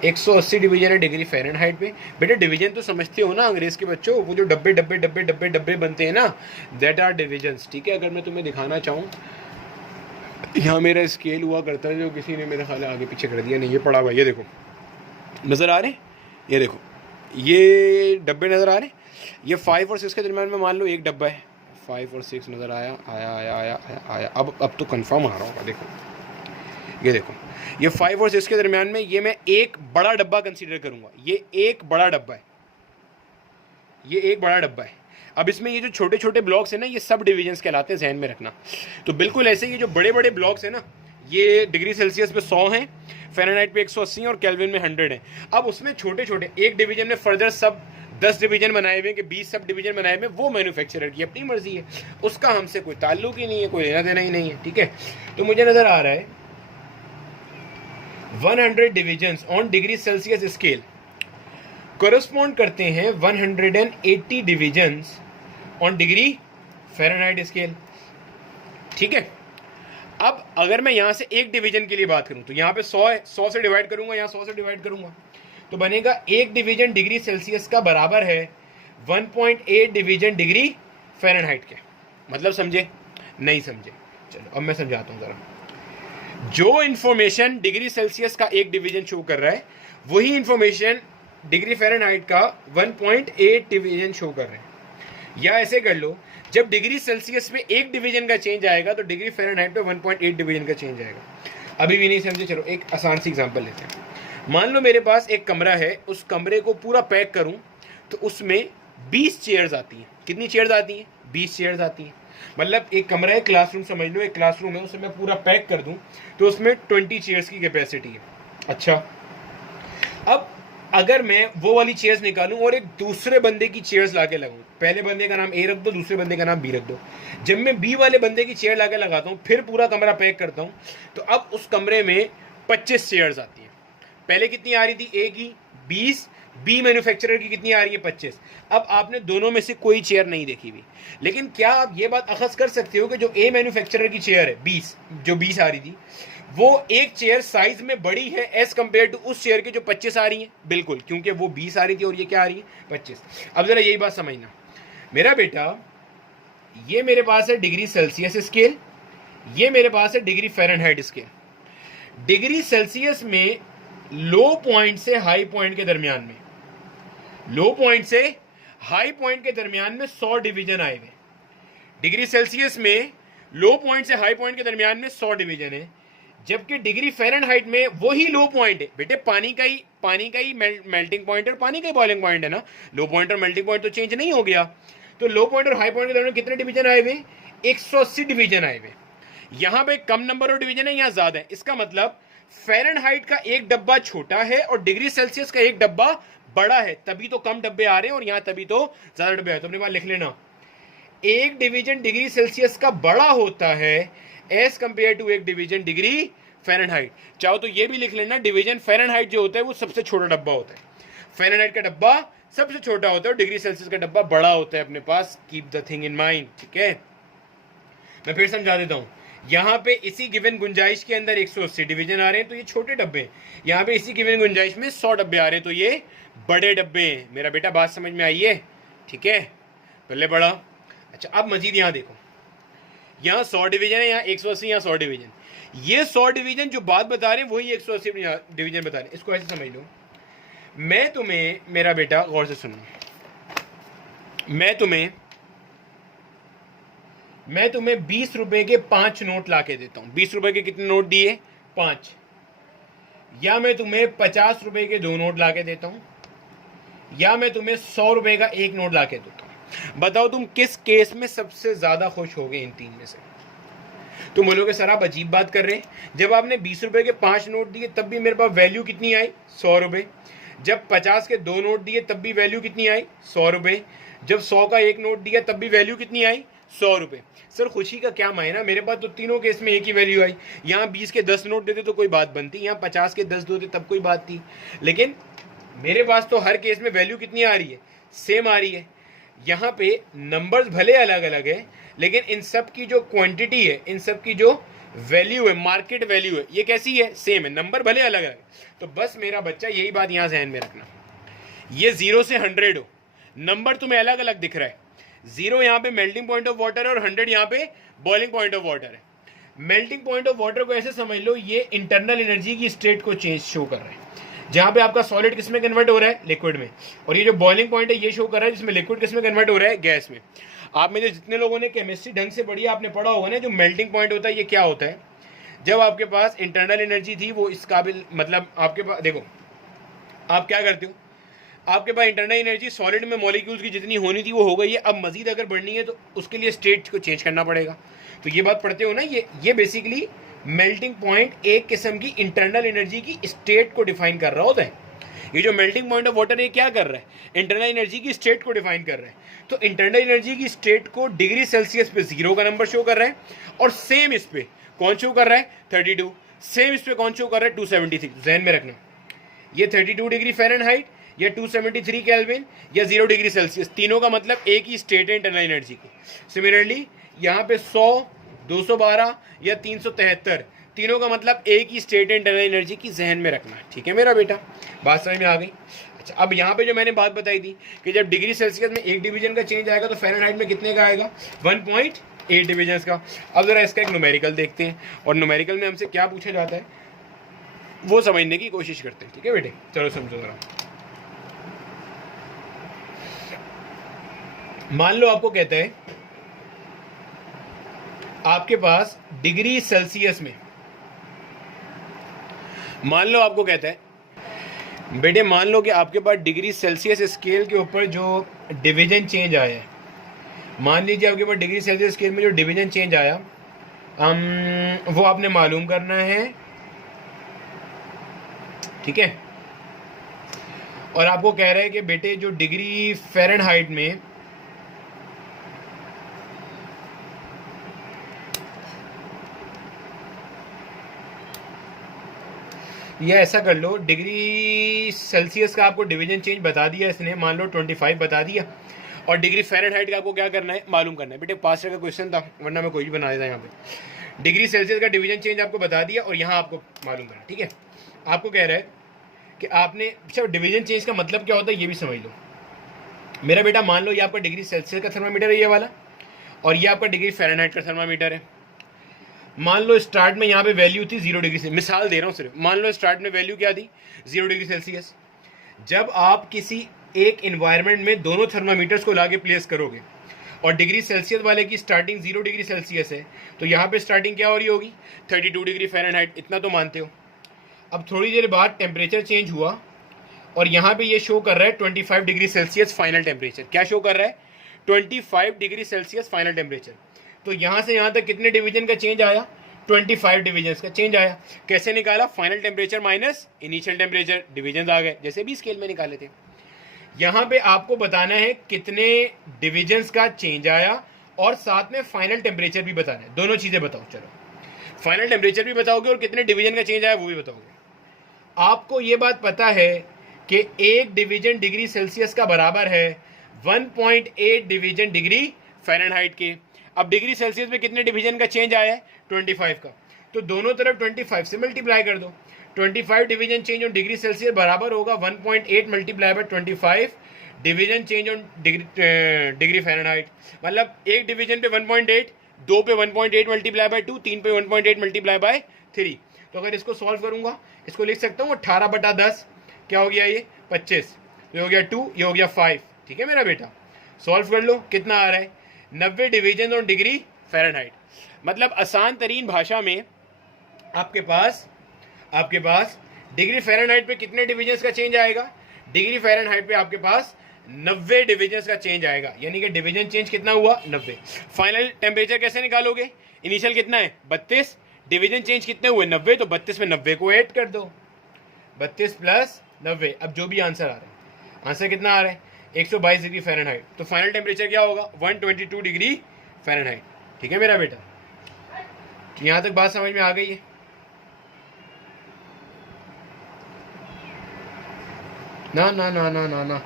180 डिवीजन है डिग्री फ़ारेनहाइट पे। बेटा डिवीजन तो समझते हो ना अंग्रेज़ के बच्चों, वो जो डब्बे डब्बे डब्बे डब्बे डब्बे बनते हैं ना, दैट आर डिविजन्स। ठीक है, अगर मैं तुम्हें दिखाना चाहूँ, यहाँ मेरा स्केल हुआ करता है जो किसी ने मेरे ख्याल आगे पीछे कर दिया, नहीं ये पड़ा हुआ, ये देखो नज़र आ रहे, ये देखो ये डब्बे नज़र आ रहे, ये 5 और 6 के दरम्यान में मान लो एक डब्बा है, 5 और 6 नज़र आया आया आया आया आया आया। अब तो कंफर्म आ रहा होगा, देखो ये देखो ये 5 और 6 के दरमियान में ये मैं एक बड़ा डब्बा कंसीडर करूंगा, ये एक बड़ा डब्बा है, ये एक बड़ा डब्बा है। अब इसमें ये जो छोटे छोटे ब्लॉक्स हैं ना, ये सब डिविजन्स कहलाते हैं, जहन में रखना। तो बिल्कुल ऐसे ये जो बड़े बड़े ब्लॉक्स हैं ना, ये डिग्री सेल्सियस पे 100 हैं, फ़ारेनहाइट पे 180 और केल्विन में 100 है। अब उसमें छोटे छोटे एक डिवीजन में फर्दर सब 10 डिवीजन बनाए हुए कि 20 सब डिवीजन बनाए हुए, वो मैन्युफैक्चरर की अपनी मर्जी है, उसका हमसे कोई ताल्लुक ही नहीं है, कोई लेना देना ही नहीं है। ठीक है, तो मुझे नज़र आ रहा है 100 divisions on degree Celsius scale correspond करते हैं 180 divisions on degree Fahrenheit scale. ठीक है, अब अगर मैं यहां से एक डिवीजन के लिए बात करूं तो यहां पे 100 है, 100 से डिवाइड करूंगा, यहां 100 से डिवाइड करूंगा, तो बनेगा एक डिवीजन डिग्री सेल्सियस का बराबर है 1.8 डिवीजन डिग्री फ़ारेनहाइट के। मतलब समझे नहीं समझे? चलो अब मैं समझाता हूं जरा। जो इंफॉर्मेशन डिग्री सेल्सियस का एक डिवीजन शो कर रहा है, वही इंफॉर्मेशन डिग्री फ़ारेनहाइट का 1.8 डिवीजन शो कर रहे हैं। या ऐसे कर लो, जब डिग्री सेल्सियस में एक डिवीजन का चेंज आएगा तो डिग्री फ़ारेनहाइट पे 1.8 डिवीजन का चेंज आएगा। अभी भी नहीं समझे? चलो एक आसान सी एग्जांपल लेते हैं। मान लो मेरे पास एक कमरा है, उस कमरे को पूरा पैक करूं तो उसमें 20 चेयर्स आती हैं। कितनी चेयर्स आती हैं? 20 चेयर्स आती हैं। मतलब एक कमरा है, क्लासरूम समझ लो, एक क्लासरूम है, उसे मैं पूरा पैक कर दूं तो उसमें 20 चेयर्स की कैपेसिटी है। अच्छा, अब अगर मैं वो वाली चेयर्स निकालूं और एक दूसरे बंदे की चेयर्स लाके लगाऊं, पहले बंदे का नाम ए रख दो, दूसरे बंदे का नाम बी रख दो, जब मैं बी वाले बंदे की चेयर लाके लगाता हूं, फिर पूरा कमरा पैक करता हूं, तो अब उस कमरे में 25 चेयर्स आती हैं। पहले कितनी आ रही थी? ए की 20, बी मैन्युफैक्चरर की कितनी आ रही है? 25। अब आपने दोनों में से कोई चेयर नहीं देखी हुई, लेकिन क्या आप ये बात अखज़ कर सकते हो कि जो ए मैन्युफैक्चरर की चेयर है 20, जो 20 आ रही थी, वो एक चेयर साइज में बड़ी है एज कंपेयर टू उस चेयर की जो 25 आ रही है? बिल्कुल, क्योंकि वो 20 आ रही थी और ये क्या आ रही है? 25। अब जरा यही बात समझना मेरा बेटा, ये मेरे पास है डिग्री सेल्सियस स्केल, ये मेरे पास है degree Fahrenheit scale. Degree Celsius में लो पॉइंट से हाई पॉइंट के दरमियान में, लो पॉइंट से हाई पॉइंट के दरमियान में 100 डिवीजन आए हुए। डिग्री सेल्सियस में लो पॉइंट से हाई पॉइंट के दरमियान में 100 डिवीजन है, जबकि डिग्री फ़ारेनहाइट में वही लो पॉइंट है। बेटे पानी का ही मेल्टिंग पॉइंट और पानी का ही बॉइलिंग पॉइंट है ना, लो पॉइंट और मेल्टिंग पॉइंट तो चेंज नहीं हो गया। तो लो पॉइंट और हाई पॉइंट के दरमियान कितने डिवीजन आए हुए? 180 डिवीजन आए हुए। यहां पे कम नंबर ऑफ डिवीजन है, यहां ज्यादा है। इसका मतलब फ़ारेनहाइट का एक डब्बा छोटा है और डिग्री सेल्सियस का एक डब्बा बड़ा है, तभी तो कम डब्बे आ रहे हैं और यहां तभी तो ज्यादा डब्बे आए। तो अपने पास लिख लेना, एक डिवीजन डिग्री सेल्सियस का बड़ा होता है एज कंपेयर टू एक डिवीजन डिग्री फ़ारेनहाइट। चाहो तो ये भी लिख लेना, डिवीजन फ़ारेनहाइट जो होता है वो सबसे छोटा डब्बा होता है। फ़ारेनहाइट का डब्बा सबसे छोटा होता है और डिग्री सेल्सियस का डब्बा बड़ा होता है अपने पास। Keep the thing in mind. ठीक है, मैं फिर समझा देता हूं। यहाँ पे इसी गिवन गुंजाइश के अंदर 180 डिवीजन आ रहे हैं तो ये छोटे डब्बे हैं, यहाँ पे इसी गिवन गुंजाइश में 100 डब्बे आ रहे हैं तो ये बड़े डब्बे हैं। मेरा बेटा बात समझ में आई है? ठीक है, पहले बड़ा। अच्छा, अब मजीद यहाँ देखो, यहाँ 100 डिवीजन है, यहाँ 180, यहाँ 100 डिवीजन। ये 100 डिवीजन जो बात बता रहे हैं वही 180 डिवीजन बता रहे हैं। इसको ऐसे समझ लो, मैं तुम्हें, मेरा बेटा गौर से सुनो, मैं तुम्हें 20 रुपए के 5 नोट ला के देता हूं। 20 रुपए के कितने नोट दिए? 5। या मैं तुम्हें 50 रुपए के 2 नोट ला के देता हूं, या मैं तुम्हें 100 रुपए का 1 नोट ला के देता हूं। बताओ तुम किस केस में सबसे ज्यादा खुश होगे इन तीन में से? तुम बोलोगे सर आप अजीब बात कर रहे हैं, जब आपने 20 रुपए के 5 नोट दिए तब भी मेरे पास वैल्यू कितनी आई? 100 रुपए। जब 50 के 2 नोट दिए तब भी वैल्यू कितनी आई? 100 रुपए। जब 100 का 1 नोट दिया तब भी वैल्यू कितनी आई? 100 रुपये। सर खुशी का क्या मायना, मेरे पास तो तीनों केस में एक ही वैल्यू आई। यहाँ 20 के 10 नोट देते तो कोई बात बनती, यहाँ 50 के 10 देते तब कोई बात थी, लेकिन मेरे पास तो हर केस में वैल्यू कितनी आ रही है, सेम आ रही है। यहाँ पे नंबर्स भले अलग अलग है, लेकिन इन सब की जो क्वांटिटी है, इन सब की जो वैल्यू है, मार्केट वैल्यू है, ये कैसी है, सेम है। नंबर भले अलग अलग है। तो बस मेरा बच्चा यही बात यहाँ जहन में रखना, ये 0 से 100 हो, नंबर तुम्हें अलग अलग दिख रहा है। 0 यहाँ पे मेल्टिंग पॉइंट ऑफ वाटर है और 100 यहाँ पे बॉइलिंग पॉइंट ऑफ वाटर है। मेल्टिंग पॉइंट ऑफ वाटर को ऐसे समझ लो, ये इंटरनल एनर्जी की स्टेट को चेंज शो कर रहा है, जहां पे आपका सॉलिड किस में कन्वर्ट हो रहा है, लिक्विड में। और ये जो बॉइलिंग पॉइंट है ये शो कर रहा है जिसमें लिक्विड किस में कन्वर्ट हो रहा है, गैस में। आप में जो जितने लोगों ने केमिस्ट्री ढंग से पढ़ी, आपने पढ़ा होगा ना, जो मेल्टिंग पॉइंट होता है ये क्या होता है। जब आपके पास इंटरनल एनर्जी थी वो इस काबिल, मतलब आपके पास देखो आप क्या करते हो, आपके पास इंटरनल एनर्जी सॉलिड में मॉलिक्यूल्स की जितनी होनी थी वो हो गई है। अब मजीद अगर बढ़नी है तो उसके लिए स्टेट को चेंज करना पड़ेगा। तो ये बात पढ़ते हो ना, ये बेसिकली मेल्टिंग पॉइंट एक किस्म की इंटरनल एनर्जी की स्टेट को डिफाइन कर रहा होता है। ये जो मेल्टिंग पॉइंट ऑफ वाटर है क्या कर रहा है, इंटरनल एनर्जी की स्टेट को डिफाइन कर रहा है। तो इंटरनल एनर्जी की स्टेट को डिग्री सेल्सियस पे 0 का नंबर शो कर रहा है, और सेम इस पे कौन शो कर रहा है, 32। सेम इस पे कौन शो कर रहा है, 273। जहन में रखना, ये 32 डिग्री फ़ारेनहाइट या 273 केल्विन या 0 डिग्री सेल्सियस, तीनों का मतलब एक ही स्टेट है इंटरनल एनर्जी की। सिमिलरली यहाँ पे 100, 212 या 373, तीनों का मतलब एक ही स्टेट है इंटरनल एनर्जी की। जहन में रखना, ठीक है मेरा बेटा, बात समझ में आ गई। अच्छा, अब यहाँ पे जो मैंने बात बताई थी कि जब डिग्री सेल्सियस में एक डिवीजन का चेंज आएगा तो फ़ारेनहाइट में कितने का आएगा, 1.8 डिवीजन का। अब जरा इसका एक न्यूमेरिकल देखते हैं, और न्यूमेरिकल में हमसे क्या पूछा जाता है वो समझने की कोशिश करते हैं, ठीक है बेटे। चलो समझो जरा। मान लो आपको कहता है आपके पास डिग्री सेल्सियस में, मान लो आपको कहता है बेटे, मान लो कि आपके पास डिग्री सेल्सियस स्केल के ऊपर जो डिवीजन चेंज आया है, मान लीजिए आपके पास डिग्री सेल्सियस स्केल में जो डिवीजन चेंज आया, वो आपने मालूम करना है, ठीक है। और आपको कह रहे हैं कि बेटे जो डिग्री फ़ारेनहाइट में ये ऐसा कर लो, डिग्री सेल्सियस का आपको डिवीजन चेंज बता दिया इसने, मान लो 25 बता दिया, और डिग्री फ़ारेनहाइट का आपको क्या करना है, मालूम करना है। बेटे पास का क्वेश्चन था, वरना मैं कोई भी बना देता यहाँ पे। डिग्री सेल्सियस का डिवीजन चेंज आपको बता दिया और यहाँ आपको मालूम करना, ठीक है। आपको कह रहा है कि आपने, अच्छा डिवीजन चेंज का मतलब क्या होता है ये भी समझ लो मेरा बेटा। मान लो ये आपका डिग्री सेल्सियस का थर्मामीटर है ये वाला, और ये आपका डिग्री फ़ारेनहाइट का थर्मामीटर है। मान लो स्टार्ट में यहाँ पे वैल्यू थी 0 डिग्री से, मिसाल दे रहा हूँ सिर्फ, मान लो स्टार्ट में वैल्यू क्या थी, 0 डिग्री सेल्सियस। जब आप किसी एक इन्वायरमेंट में दोनों थर्मामीटर्स को लाके प्लेस करोगे और डिग्री सेल्सियस वाले की स्टार्टिंग 0 डिग्री सेल्सियस है, तो यहाँ पे स्टार्टिंग क्या हो रही होगी, 32 डिग्री फ़ारेनहाइट, इतना तो मानते हो। अब थोड़ी देर बाद टेम्परेचर चेंज हुआ और यहाँ पे ये शो कर रहा है 25 डिग्री सेल्सियस फाइनल टेम्परेचर। क्या शो कर रहा है, 25 डिग्री सेल्सियस फाइनल टेम्परेचर। तो यहाँ से यहाँ तक कितने डिवीजन का चेंज आया, 25 डिवीजन का चेंज आया। कैसे निकाला, final temperature minus initial temperature, division आ गए, जैसे भी स्केल में निकाले थे। यहाँ पे आपको बताना है कितने डिवीजन्स का चेंज आया और साथ में फाइनल टेम्परेचर भी बताना है, दोनों चीज़ें बताओ। चलो फाइनल टेम्परेचर भी बताओगे और कितने डिवीजन का चेंज आया वो भी बताओगे। आपको ये बात पता है कि एक डिवीजन डिग्री सेल्सियस का बराबर है 1.8 डिवीजन डिग्री फ़ारेनहाइट के। अब डिग्री सेल्सियस में कितने डिवीजन का चेंज आया है, 25 का। तो दोनों तरफ 25 से मल्टीप्लाई कर दो। 25 division change on degree Celsius बराबर होगा 1.8 multiply by 25 division change on degree Fahrenheit. मतलब एक डिवीजन पे 1.8, दो पे 1.8 मल्टीप्लाई बाय 2, तीन पे 1.8 मल्टीप्लाई बाय 3। तो अगर इसको सॉल्व करूंगा, इसको लिख सकता हूँ 18/10, क्या हो गया ये 25, ये हो गया 2, ये हो गया 5, ठीक है मेरा बेटा। सॉल्व कर लो, कितना आ रहा है, 90 डिवीजन ऑन डिग्री फ़ारेनहाइट। मतलब आसान तरीन भाषा में आपके पास डिग्री फ़ारेनहाइट पे कितने डिवीजन्स का चेंज आएगा, डिग्री फ़ारेनहाइट पे आपके पास 90 डिवीजन्स का चेंज आएगा। यानी कि डिवीजन चेंज कितना हुआ, 90। फाइनल टेम्परेचर कैसे निकालोगे, इनिशियल कितना है 32, डिवीजन चेंज कितने हुए 90, तो 32 में 90 को ऐड कर दो, 32 प्लस 90। अब जो भी आंसर आ रहा है, आंसर कितना आ रहा है 122 डिग्री फ़ारेनहाइट। तो फाइनल टेम्परेचर क्या होगा 122 डिग्री फ़ारेनहाइट। ठीक है मेरा बेटा, तो यहाँ तक बात समझ में आ गई है? ना ना ना ना ना ना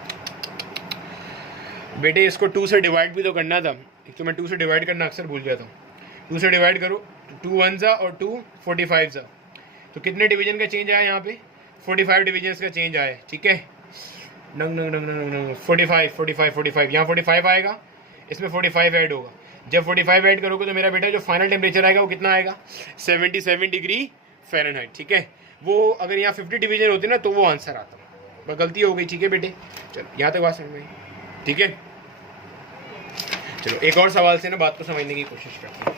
बेटे, इसको 2 से डिवाइड भी तो करना था। एक तो मैं 2 से डिवाइड करना अक्सर भूल जाता हूँ। 2 से डिवाइड करो तो 2 1 ज़ा और 2 45 ज़ा, तो कितने डिवीजन का चेंज आया यहाँ पे? 45 डिवीजन का चेंज आया। ठीक है, नंग नंग नंग नंग नंग 45 45 45, यहाँ 45 आएगा, इसमें 45 ऐड होगा। जब 45 ऐड करोगे तो मेरा बेटा जो फाइनल टेम्परेचर आएगा वो कितना आएगा? 77 डिग्री फ़ारेनहाइट। ठीक है, वो अगर यहाँ 50 डिवीजन होते ना तो वो आंसर आता, पर गलती हो गई। ठीक है बेटे, चलो यहाँ तक बात समझ में आई। ठीक है, चलो एक और सवाल से ना बात को समझने की कोशिश करते हैं।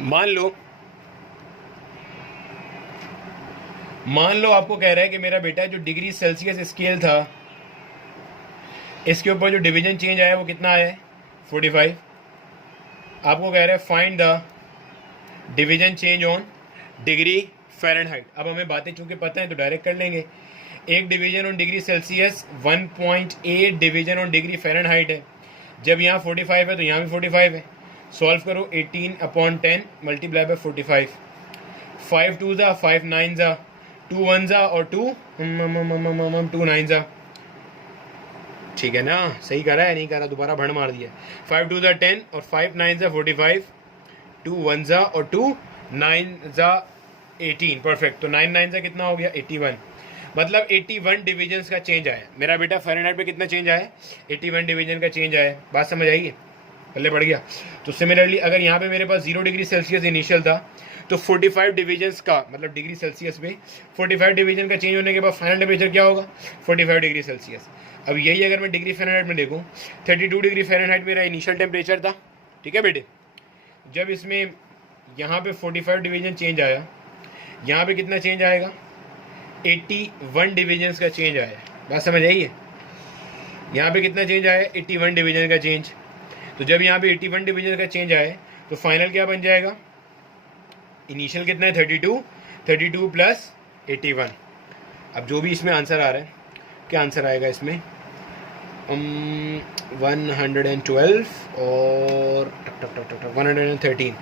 मान लो आपको कह रहा है कि मेरा बेटा जो डिग्री सेल्सियस स्केल था, इसके ऊपर जो डिवीजन चेंज आया वो कितना आया है? 45। आपको कह रहा है find the division change on degree Fahrenheit. अब हमें बातें चूंकि पता है तो डायरेक्ट कर लेंगे। एक division on degree Celsius 1.8 division on degree Fahrenheit है। जब यहाँ 45 है तो यहाँ भी 45 है। सॉल्व करो, 18/10 मल्टीप्लाई बाय 45। 5 2 ज़ा, 5 9 ज़ा, 2 1 ज़ा और 2 9 ज़ा। ठीक है ना, सही करा है? नहीं करा, दोबारा भड़ मार दिया। 5 2 ज़ा 10 और 5 9 ज़ा 45, 2 1 ज़ा और 2 9 ज़ा 18। परफेक्ट, तो 9 9 ज़ा कितना हो गया? 81। मतलब 81 डिवीजन्स का चेंज आया। मेरा बेटा फ़ारेनहाइट पे कितना चेंज आया? 81 डिवीजन का चेंज आया। बात समझ आई है? पहले बढ़ गया। तो सिमिलरली अगर यहाँ पे मेरे पास 0 डिग्री सेल्सियस इनिशियल था तो 45 डिवीजन्स का मतलब डिग्री सेल्सियस में 45 डिवीजन का चेंज होने के बाद फाइनल टेम्परेचर क्या होगा? 45 डिग्री सेल्सियस। अब यही अगर मैं डिग्री फ़ारेनहाइट में देखूँ, 32 डिग्री फ़ारेनहाइट मेरा इनिशियल टेम्परेचर था। ठीक है बेटे, जब इसमें यहाँ पे 45 डिवीजन चेंज आया, यहाँ पे कितना चेंज आएगा? 81 डिवीजन्स का चेंज आया। बात समझ आई है? यहाँ पे कितना चेंज आया? 81 डिवीजन का चेंज। तो जब यहाँ पे 81 डिवीजन का चेंज आए तो फाइनल क्या बन जाएगा? इनिशियल कितना है? 32, 32 प्लस 81। अब जो भी इसमें आंसर आ रहा है, क्या आंसर आएगा इसमें? 112 और 113।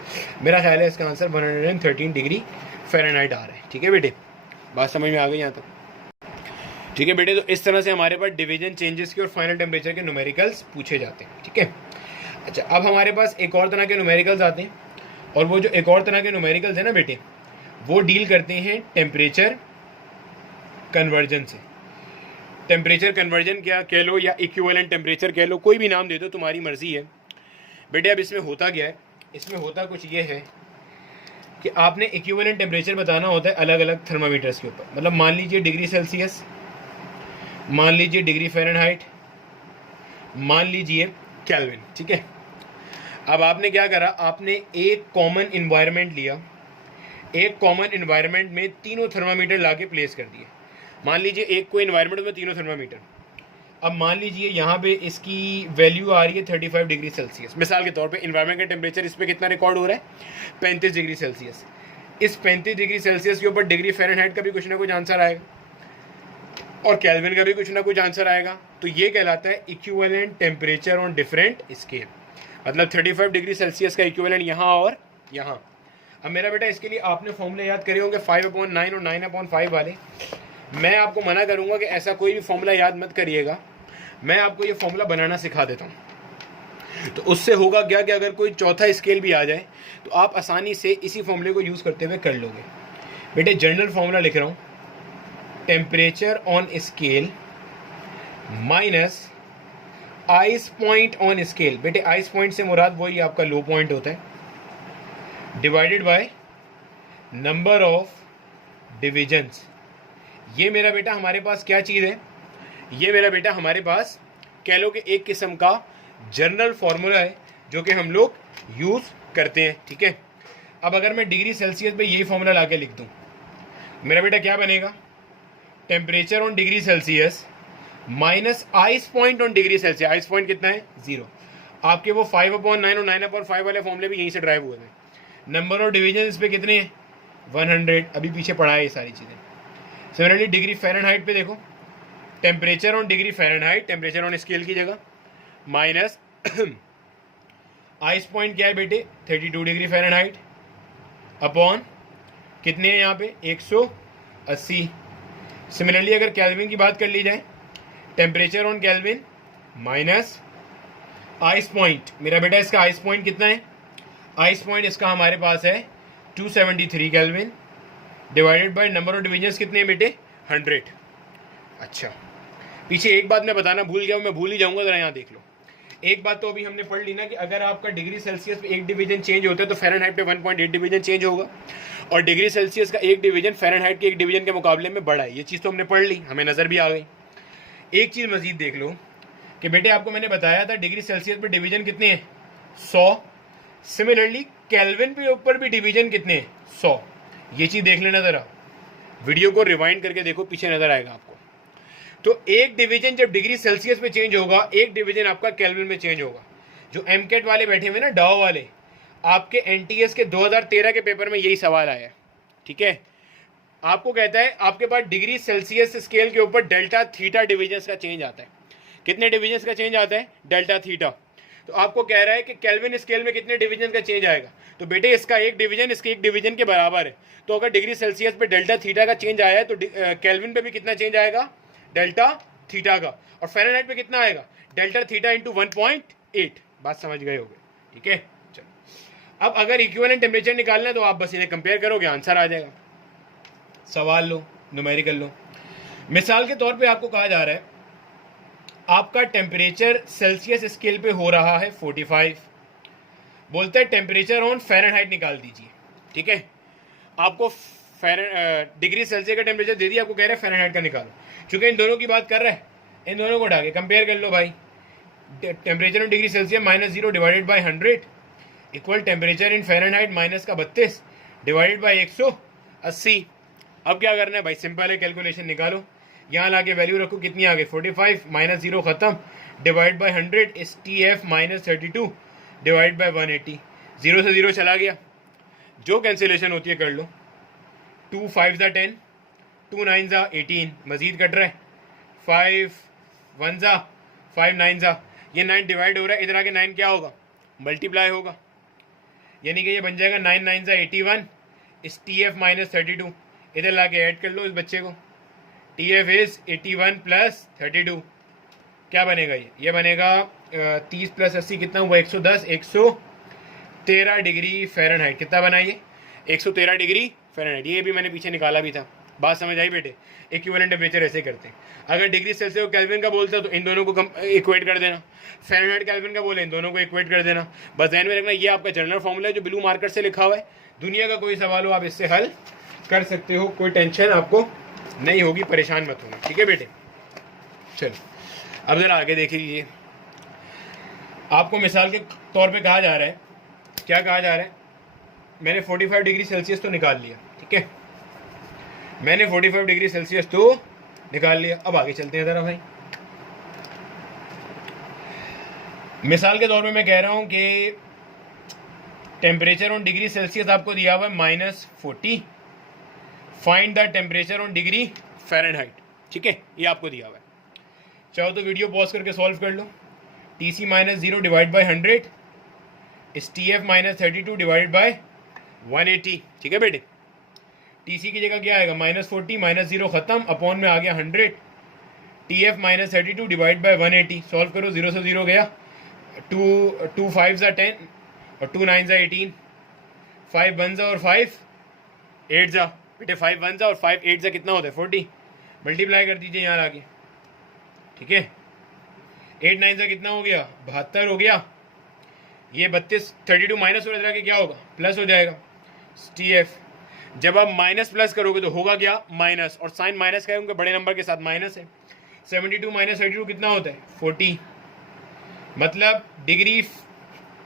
मेरा ख्याल है इसका आंसर 113 डिग्री फ़ारेनहाइट आ रहा है। ठीक है बेटे, बात समझ में आ गई यहाँ तक? ठीक है बेटे, तो इस तरह से हमारे पास डिवीजन चेंजेस के और फाइनल टेम्परेचर के न्यूमेरिकल्स पूछे जाते हैं। ठीक है, अच्छा अब हमारे पास एक और तरह के न्यूमेरिकल्स आते हैं, और वो जो एक और तरह के न्यूमेरिकल्स है ना बेटे, वो डील करते हैं टेम्परेचर कन्वर्जन से। टेम्परेचर कन्वर्जन क्या कह लो या इक्विवेलेंट टेम्परेचर कह लो, कोई भी नाम दे दो, तुम्हारी मर्जी है बेटे। अब इसमें होता क्या है? इसमें होता कुछ ये है कि आपने इक्विवेलेंट टेम्परेचर बताना होता है अलग अलग थर्मामीटर्स के ऊपर। मतलब मान लीजिए डिग्री सेल्सियस, मान लीजिए डिग्री फ़ारेनहाइट, मान लीजिए केल्विन। ठीक है, अब आपने क्या करा? आपने एक कॉमन इन्वायरमेंट लिया, एक कॉमन इन्वायरमेंट में तीनों थर्मामीटर ला के प्लेस कर दिए। मान लीजिए एक कोई इन्वायरमेंट में तीनों थर्मामीटर। अब मान लीजिए यहाँ पे इसकी वैल्यू आ रही है 35 डिग्री सेल्सियस। मिसाल के तौर पे इन्वायरमेंट का टेम्परेचर इस पर कितना रिकॉर्ड हो रहा है? 35 डिग्री सेल्सियस। इस 35 डिग्री सेल्सियस के ऊपर डिग्री फ़ारेनहाइट का भी कुछ ना कुछ आंसर आएगा और केल्विन का भी कुछ ना कुछ आंसर आएगा। तो ये कहलाता है equivalent temperature on different scale. मतलब 35 डिग्री सेल्सियस का इक्विवेलेंट यहाँ और यहाँ। अब मेरा बेटा इसके लिए आपने फॉर्मूले याद करे होंगे 5/9 और 9/5 वाले। मैं आपको मना करूँगा कि ऐसा कोई भी फॉर्मूला याद मत करिएगा, मैं आपको ये फॉर्मूला बनाना सिखा देता हूँ। तो उससे होगा क्या कि अगर कोई चौथा स्केल भी आ जाए तो आप आसानी से इसी फॉर्मूले को यूज़ करते हुए कर लोगे। बेटे जनरल फॉर्मूला लिख रहा हूँ, temperature on scale minus ice point on scale. बेटे आइस पॉइंट से मुराद वही आपका लो पॉइंट होता है, divided by number of divisions. ये मेरा बेटा हमारे पास क्या चीज़ है? ये मेरा बेटा हमारे पास कह लो कि एक किस्म का जनरल फॉर्मूला है जो कि हम लोग यूज़ करते हैं। ठीक है, अब अगर मैं डिग्री सेल्सियस पे यही फॉर्मूला ला के लिख दूँ, मेरा बेटा क्या बनेगा? Temperature on degree Celsius minus ice point on degree Celsius. Ice point कितना है? 0। आपके वो 5/9 और 9/5 वाले फॉर्मूले भी यहीं से ड्राइव हुए थे। नंबर ऑफ डिवीजन इस पे कितने हैं? 100। अभी पीछे पढ़ा है ये सारी चीज़ें। सिमिलरली डिग्री फ़ारेनहाइट पे देखो, temperature on degree Fahrenheit, temperature on scale की जगह, माइनस आइस पॉइंट क्या है बेटे 32 डिग्री फ़ारेनहाइट, अपॉन कितने हैं यहाँ पे 180। सिमिलरली अगर केल्विन की बात कर ली जाए, temperature on kelvin minus ice point, मेरा बेटा इसका आइस पॉइंट कितना है, आइस पॉइंट इसका हमारे पास है 273 kelvin, divided by number of divisions कितने हैं बेटे 100। अच्छा, पीछे एक बात मैं बताना भूल गया हूँ, मैं भूल ही जाऊंगा, जरा यहाँ देख लो। एक बात तो अभी हमने पढ़ ली ना कि अगर आपका डिग्री सेल्सियस पे एक डिवीजन चेंज होता है तो फ़ारेनहाइट पे 1.8 डिवीजन चेंज होगा, और डिग्री सेल्सियस का एक डिवीजन फ़ारेनहाइट के एक डिवीजन के मुकाबले में बड़ा है। ये चीज़ तो हमने पढ़ ली, हमें नज़र भी आ गई। एक चीज़ मजीद देख लो कि बेटे आपको मैंने बताया था डिग्री सेल्सियस पे डिवीजन कितने हैं 100, सिमिलरली केल्विन पे ऊपर भी डिवीजन कितने हैं 100। ये चीज़ देख लेना ज़रा, वीडियो को रिवाइंड करके देखो, पीछे नज़र आएगा आपको। तो एक डिवीजन जब डिग्री सेल्सियस में चेंज होगा, एक डिवीजन आपका केल्विन में चेंज होगा। जो एमकेट वाले बैठे हुए ना डाओ वाले, आपके एनटीएस के 2013 के पेपर में यही सवाल आया है, ठीक है। आपको कहता है आपके पास डिग्री सेल्सियस स्केल के ऊपर डेल्टा थीटा डिवीजन्स का चेंज आता है। कितने डिवीजन्स का चेंज आता है डेल्टा थीटा। तो आपको कह रहा है कि केल्विन स्केल में कितने डिवीजन का चेंज आएगा, तो बेटे इसका एक डिवीजन इसके एक डिवीजन के बराबर है। तो अगर डिग्री सेल्सियस पे डेल्टा थीटा का चेंज आया है तो केल्विन पे भी कितना चेंज आएगा डेल्टा थीटा का, और फ़ारेनहाइट पे कितना आएगा डेल्टा थीटा इंटू 1.8। बात समझ गए होगे, ठीक है। चलो, अब अगर इक्विवेलेंट टेम्परेचर निकालना है तो आप बस इन्हें कंपेयर करोगे, आंसर आ जाएगा। सवाल लो, न्यूमेरिकल लो। मिसाल के तौर पे आपको कहा जा रहा है आपका टेम्परेचर सेल्सियस स्केल पे हो रहा है 45, बोलता है टेम्परेचर ऑन फ़ारेनहाइट निकाल दीजिए, ठीक है। आपको डिग्री सेल्सियस का टेम्परेचर दे दिया, आपको कह रहा है फ़ारेनहाइट का निकालो। चूंकि इन दोनों की बात कर रहा है, इन दोनों को उठा के कंपेयर कर लो भाई। Temperature on degree Celsius -0 divided by 100 equal temperature in Fahrenheit minus का 32 डिवाइडेड बाय 180। अब क्या करना है भाई, सिंपल है, कैलकुलेशन निकालो। यहाँ लाके वैल्यू रखो, कितनी आ गई 45, -0 खत्म, डिवाइड बाय 100 इस TF -32 डिवाइड बाय 180। 0 से 0 चला गया, जो कैंसिलेशन होती है कर लो। 2 5 ज़ा 10, 2 9 ज़ा 18, मजीद कट रहा है 5 1 ज़ा 5 9 ज़ा, ये 9 डिवाइड हो रहा है, इधर आके 9 क्या होगा मल्टीप्लाई होगा, यानी कि ये बन जाएगा 9 9 ज़ा 81 इस TF -32। इधर लाके ऐड कर लो इस बच्चे को, TF इज 81 + 32, क्या बनेगा ये बनेगा 30 + 80 कितना हुआ 110, 113 डिग्री फ़ारेनहाइट। कितना बना ये 113 डिग्री फ़ारेनहाइट। ये भी मैंने पीछे निकाला भी था, बात समझ आई बेटे। इक्विवेलेंट टेम्परेचर ऐसे करते हैं। अगर डिग्री सेल्सियस को केल्विन का बोलता तो इन दोनों को इक्वेट कर देना, फ़ारेनहाइट केल्विन का बोले इन दोनों को इक्वेट कर देना। बस ध्यान में रखना ये आपका जनरल फॉर्मूला है जो ब्लू मार्कर से लिखा हुआ है। दुनिया का कोई सवाल हो आप इससे हल कर सकते हो, कोई टेंशन आपको नहीं होगी, परेशान मत होना, ठीक है बेटे। चलो अब ज़रा आगे देख लीजिए। आपको मिसाल के तौर पे कहा जा रहा है, क्या कहा जा रहा है, मैंने 45 डिग्री सेल्सियस तो निकाल लिया, ठीक है, मैंने 45 डिग्री सेल्सियस तो निकाल लिया। अब आगे चलते हैं ज़रा भाई। मिसाल के तौर पे मैं कह रहा हूँ कि टेम्परेचर ऑन डिग्री सेल्सियस आपको दिया हुआ है -40, find the temperature on degree Fahrenheit, ठीक है, ये आपको दिया हुआ है। चाहो तो वीडियो पॉज करके सॉल्व कर लो। TC -0 डिवाइड बाय 100 इस TF -32 डिवाइडेड बाय 180, ठीक है बेटे। TC की जगह क्या आएगा -40 -0 खत्म, अपॉन में आ गया 100, TF -32 डिवाइड बाय 180। सॉल्व करो, 0 से 0 गया, 2 5 ज़ा 10 और 2 9 ज़ा 18, 5 1 ज़ा और 5 8 ज़ा बेटे, 5 1 ज़ा और 5 8 ज़ा कितना होता है 40, मल्टीप्लाई कर दीजिए यहाँ आगे, ठीक है। 8 9 ज़ा कितना हो गया 72 हो गया, ये 32 32 माइनस हो जाएगा, क्या होगा प्लस हो जाएगा। TF जब आप माइनस प्लस करोगे तो होगा क्या माइनस, और साइन माइनस का है उनके बड़े नंबर के साथ माइनस है। 72 - 32 कितना होता है 40। मतलब डिग्री,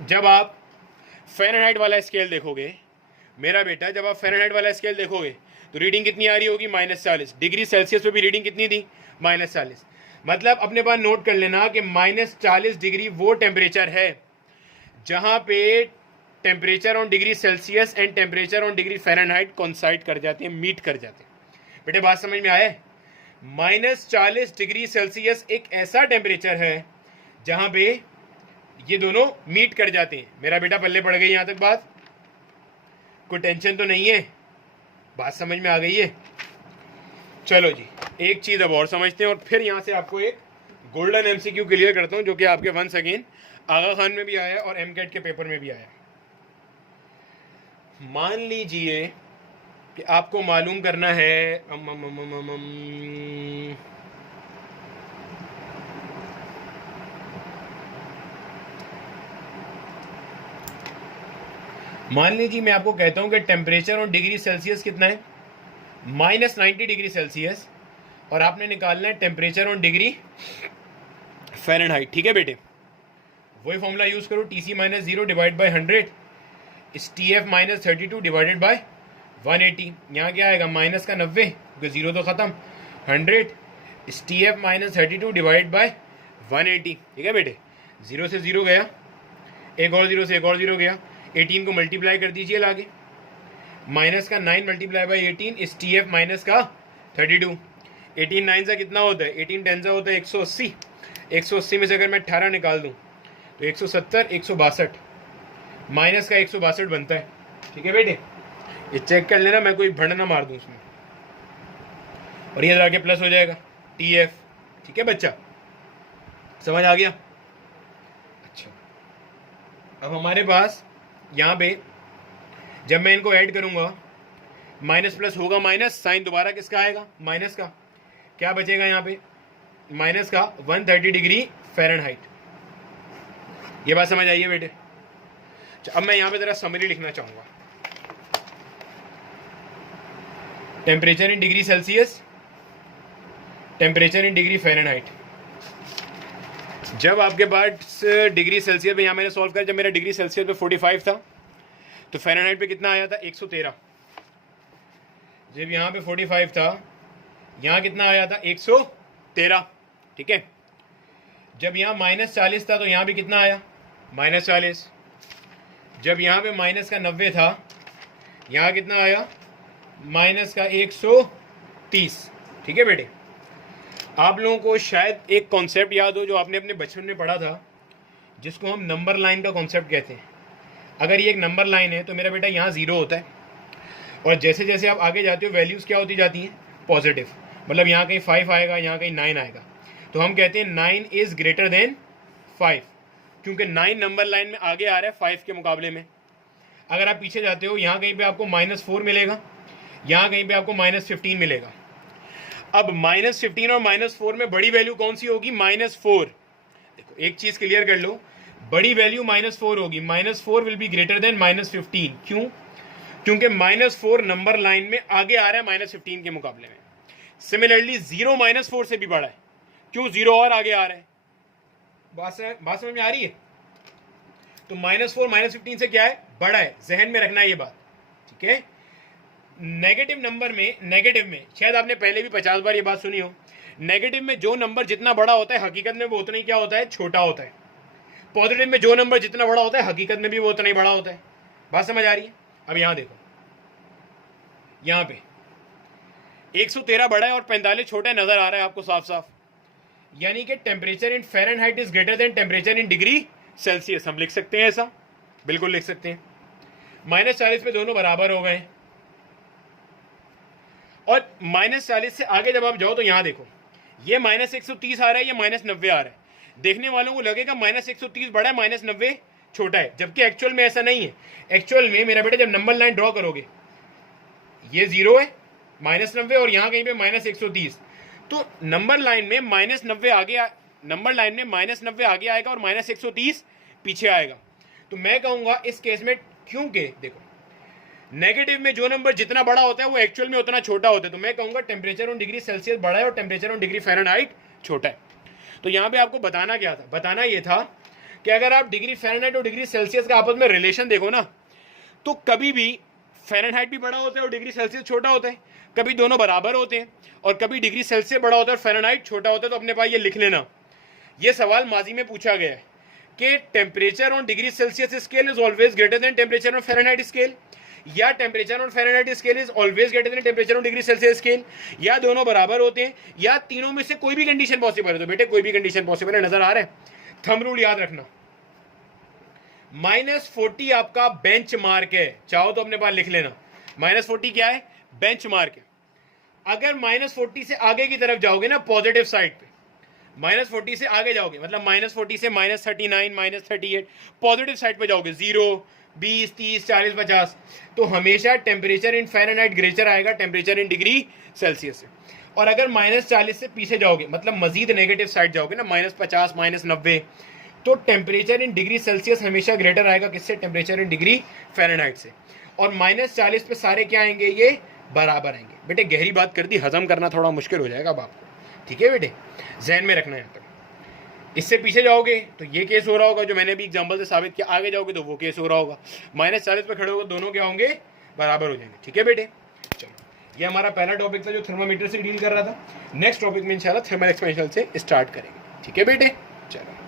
जब आप फ़ारेनहाइट वाला स्केल देखोगे मेरा बेटा, जब आप फ़ारेनहाइट वाला स्केल देखोगे तो रीडिंग कितनी आ रही होगी -40। डिग्री सेल्सियस पे भी रीडिंग कितनी थी -40। मतलब अपने पास नोट कर लेना कि -40 डिग्री वो टेम्परेचर है जहाँ पे temperature on degree Celsius and temperature on degree Fahrenheit coincide कर जाते हैं, मीट कर जाते हैं। बेटे बात समझ में आया है। -40 डिग्री सेल्सियस एक ऐसा टेम्परेचर है जहां पे ये दोनों मीट कर जाते हैं। मेरा बेटा पल्ले पड़ गई यहां तक बात? कोई टेंशन तो नहीं है? बात समझ में आ गई है? चलो जी, एक चीज अब और समझते हैं और फिर यहां से आपको एक गोल्डन एमसीक्यू क्लियर करता हूं जो कि आपके वंस अगेन आगा खान में भी आया और एमकेट के पेपर में भी आया। मान लीजिए कि आपको मालूम करना है मान लीजिए मैं आपको कहता हूं कि टेम्परेचर और डिग्री सेल्सियस कितना है, -90 डिग्री सेल्सियस, और आपने निकालना है टेम्परेचर और डिग्री फ़ारेनहाइट। ठीक है बेटे, वही फॉर्मूला यूज करो, TC - 0 डिवाइड बाई 100 इस TF - 32 डिवाइडेड बाई 180। यहाँ क्या आएगा, माइनस का 90 क्योंकि जीरो तो खत्म, 100 इस TF - 32 डिवाइड बाई 180। ठीक है बेटे, जीरो से जीरो गया, एक और जीरो से एक और जीरो गया, 18 को मल्टीप्लाई कर दीजिए लागे, माइनस का 9 मल्टीप्लाई बाई 18 इस TF माइनस का 32। 18 9 से कितना होता है, 18 10 से होता है 180। 180 में से अगर मैं 18 निकाल दूं तो 170, 162, माइनस का 162 बनता है। ठीक है बेटे, ये चेक कर लेना, मैं कोई भंड ना मार दूं उसमें, और ये जाके प्लस हो जाएगा TF। ठीक है बच्चा, समझ आ गया? अच्छा, अब हमारे पास यहाँ पे जब मैं इनको ऐड करूंगा, माइनस प्लस होगा माइनस, साइन दोबारा किसका आएगा, माइनस का। क्या बचेगा यहाँ पे, माइनस का 130 डिग्री फ़ारेनहाइट। ये बात समझ आई है बेटे? अब मैं यहाँ पे जरा समरी लिखना चाहूंगा। Temperature in degree Celsius, temperature in degree Fahrenheit. जब आपके पास डिग्री सेल्सियस पे, यहाँ मैंने सॉल्व किया, जब मेरा डिग्री सेल्सियस पे 45 था तो फ़ारेनहाइट पे कितना आया था, 113। जब यहाँ पे 45 था, यहाँ कितना आया था, 113। ठीक है, जब यहाँ -40 था तो यहाँ भी कितना आया, -40। जब यहाँ पे माइनस का 90 था, यहाँ कितना आया, माइनस का 130। ठीक है बेटे, आप लोगों को शायद एक कॉन्सेप्ट याद हो जो आपने अपने बचपन में पढ़ा था, जिसको हम नंबर लाइन का कॉन्सेप्ट कहते हैं। अगर ये एक नंबर लाइन है तो मेरा बेटा यहाँ 0 होता है, और जैसे जैसे आप आगे जाते हो वैल्यूज़ क्या होती जाती हैं, पॉजिटिव। मतलब यहाँ कहीं 5 आएगा, यहाँ कहीं 9 आएगा, तो हम कहते हैं 9 इज़ ग्रेटर देन 5, क्योंकि 9 नंबर लाइन में आगे आ रहा है 5 के मुकाबले में। अगर आप पीछे जाते हो, यहाँ कहीं पे आपको -4 मिलेगा, यहाँ कहीं पे आपको -15 मिलेगा। अब -15 और -4 में बड़ी वैल्यू कौन सी होगी, -4। देखो एक चीज़ क्लियर कर लो, बड़ी वैल्यू -4 होगी, -4 विल बी ग्रेटर देन -15। क्यों? क्योंकि -4 नंबर लाइन में आगे आ रहा है -15 के मुकाबले में। सिमिलरली 0 -4 से भी बड़ा है, क्यों, 0 और आगे आ रहा है। बात समझ में आ रही है? तो -4 -15 से क्या है, बड़ा है, जहन में रखना है ये बात। ठीक है, नेगेटिव नंबर में, नेगेटिव में शायद आपने पहले भी 50 बार ये बात सुनी हो, नेगेटिव में जो नंबर जितना बड़ा होता है हकीकत में वो उतना ही क्या होता है, छोटा होता है। पॉजिटिव में जो नंबर जितना बड़ा होता है हकीकत में भी वो उतना ही बड़ा होता है। बात समझ आ रही है? अब यहां देखो, यहां पे 113 बड़ा है और 45 छोटा नजर आ रहा है आपको साफ साफ, यानी कि temperature in Fahrenheit is greater than temperature in degree Celsius. हम लिख सकते हैं ऐसा, बिल्कुल लिख सकते हैं। -40 पे दोनों बराबर हो गए, और -40 से आगे जब आप जाओ तो यहां देखो, ये -130 आ रहा है, ये -90 आ रहा है। देखने वालों को लगेगा -130 बड़ा है, -90 छोटा है, जबकि एक्चुअल में ऐसा नहीं है। एक्चुअल में मेरा बेटा जब नंबर लाइन ड्रॉ करोगे, ये 0 है, -90, और यहाँ कहीं पे -130, तो नंबर लाइन में -90 आगे, नंबर लाइन में -90 आगे आएगा और -130 पीछे आएगा। तो मैं कहूँगा इस केस में, क्योंकि देखो नेगेटिव में जो नंबर जितना बड़ा होता है वो एक्चुअल में उतना छोटा होता है, तो मैं कहूँगा टेम्परेचर ऑन डिग्री सेल्सियस बड़ा है और टेम्परेचर ऑन डिग्री फ़ारेनहाइट छोटा है। तो यहाँ पे आपको बताना क्या था, बताना ये था कि अगर आप डिग्री फ़ारेनहाइट और डिग्री सेल्सियस का आपस में रिलेशन देखो ना, तो कभी भी फ़ारेनहाइट भी बड़ा होता है और डिग्री सेल्सियस छोटा होता है, कभी दोनों बराबर होते हैं, और कभी डिग्री सेल्सियस बड़ा होता है और फ़ारेनहाइट छोटा होता है। तो अपने पास ये लिख लेना, ये सवाल माजी में पूछा गया है कि temperature on degree Celsius scale is always greater than temperature on Fahrenheit scale. या temperature on Fahrenheit scale is always greater than temperature on degree Celsius scale, या दोनों बराबर होते हैं, या तीनों में से कोई भी कंडीशन पॉसिबल है। तो बेटे कोई भी कंडीशन पॉसिबल है, नजर आ रहा है। थंब रूल याद रखना, -40 आपका बेंच मार्क है, चाहो तो अपने पास लिख लेना। -40 क्या है? बेंच मार्क है। अगर -40 से आगे की तरफ जाओगे ना, पॉजिटिव साइड पे, -40 से आगे जाओगे, मतलब -40 से -39, -38, पॉजिटिव साइड पे जाओगे, 0, 20, 30, 40, 50, तो हमेशा टेम्परेचर इन फ़ारेनहाइट ग्रेटर आएगा टेम्परेचर इन डिग्री सेल्सियस से। और अगर -40 से पीछे जाओगे, मतलब मजीद नेगेटिव साइड जाओगे ना, -50, -90, तो टेम्परेचर इन डिग्री सेल्सियस हमेशा ग्रेटर आएगा किससे? टेम्परेचर इन डिग्री फ़ारेनहाइट से। और -40 पे सारे क्या आएंगे? ये बराबर आएंगे। बेटे गहरी बात कर दी, हजम करना थोड़ा मुश्किल हो जाएगा अब आपको, ठीक है बेटे, जहन में रखना है यहाँ तक। इससे पीछे जाओगे तो ये केस हो रहा होगा जो मैंने अभी एग्जांपल से साबित किया, आगे जाओगे तो वो केस हो रहा होगा। -40 पे खड़े होगे, दोनों क्या होंगे? बराबर हो जाएंगे, ठीक है बेटे। चलो, ये हमारा पहला टॉपिक था जो थर्मामीटर से डील कर रहा था। नेक्स्ट टॉपिक में इंशाल्लाह थर्मल एक्सपेंशन से स्टार्ट करेंगे, ठीक है बेटे। चलो।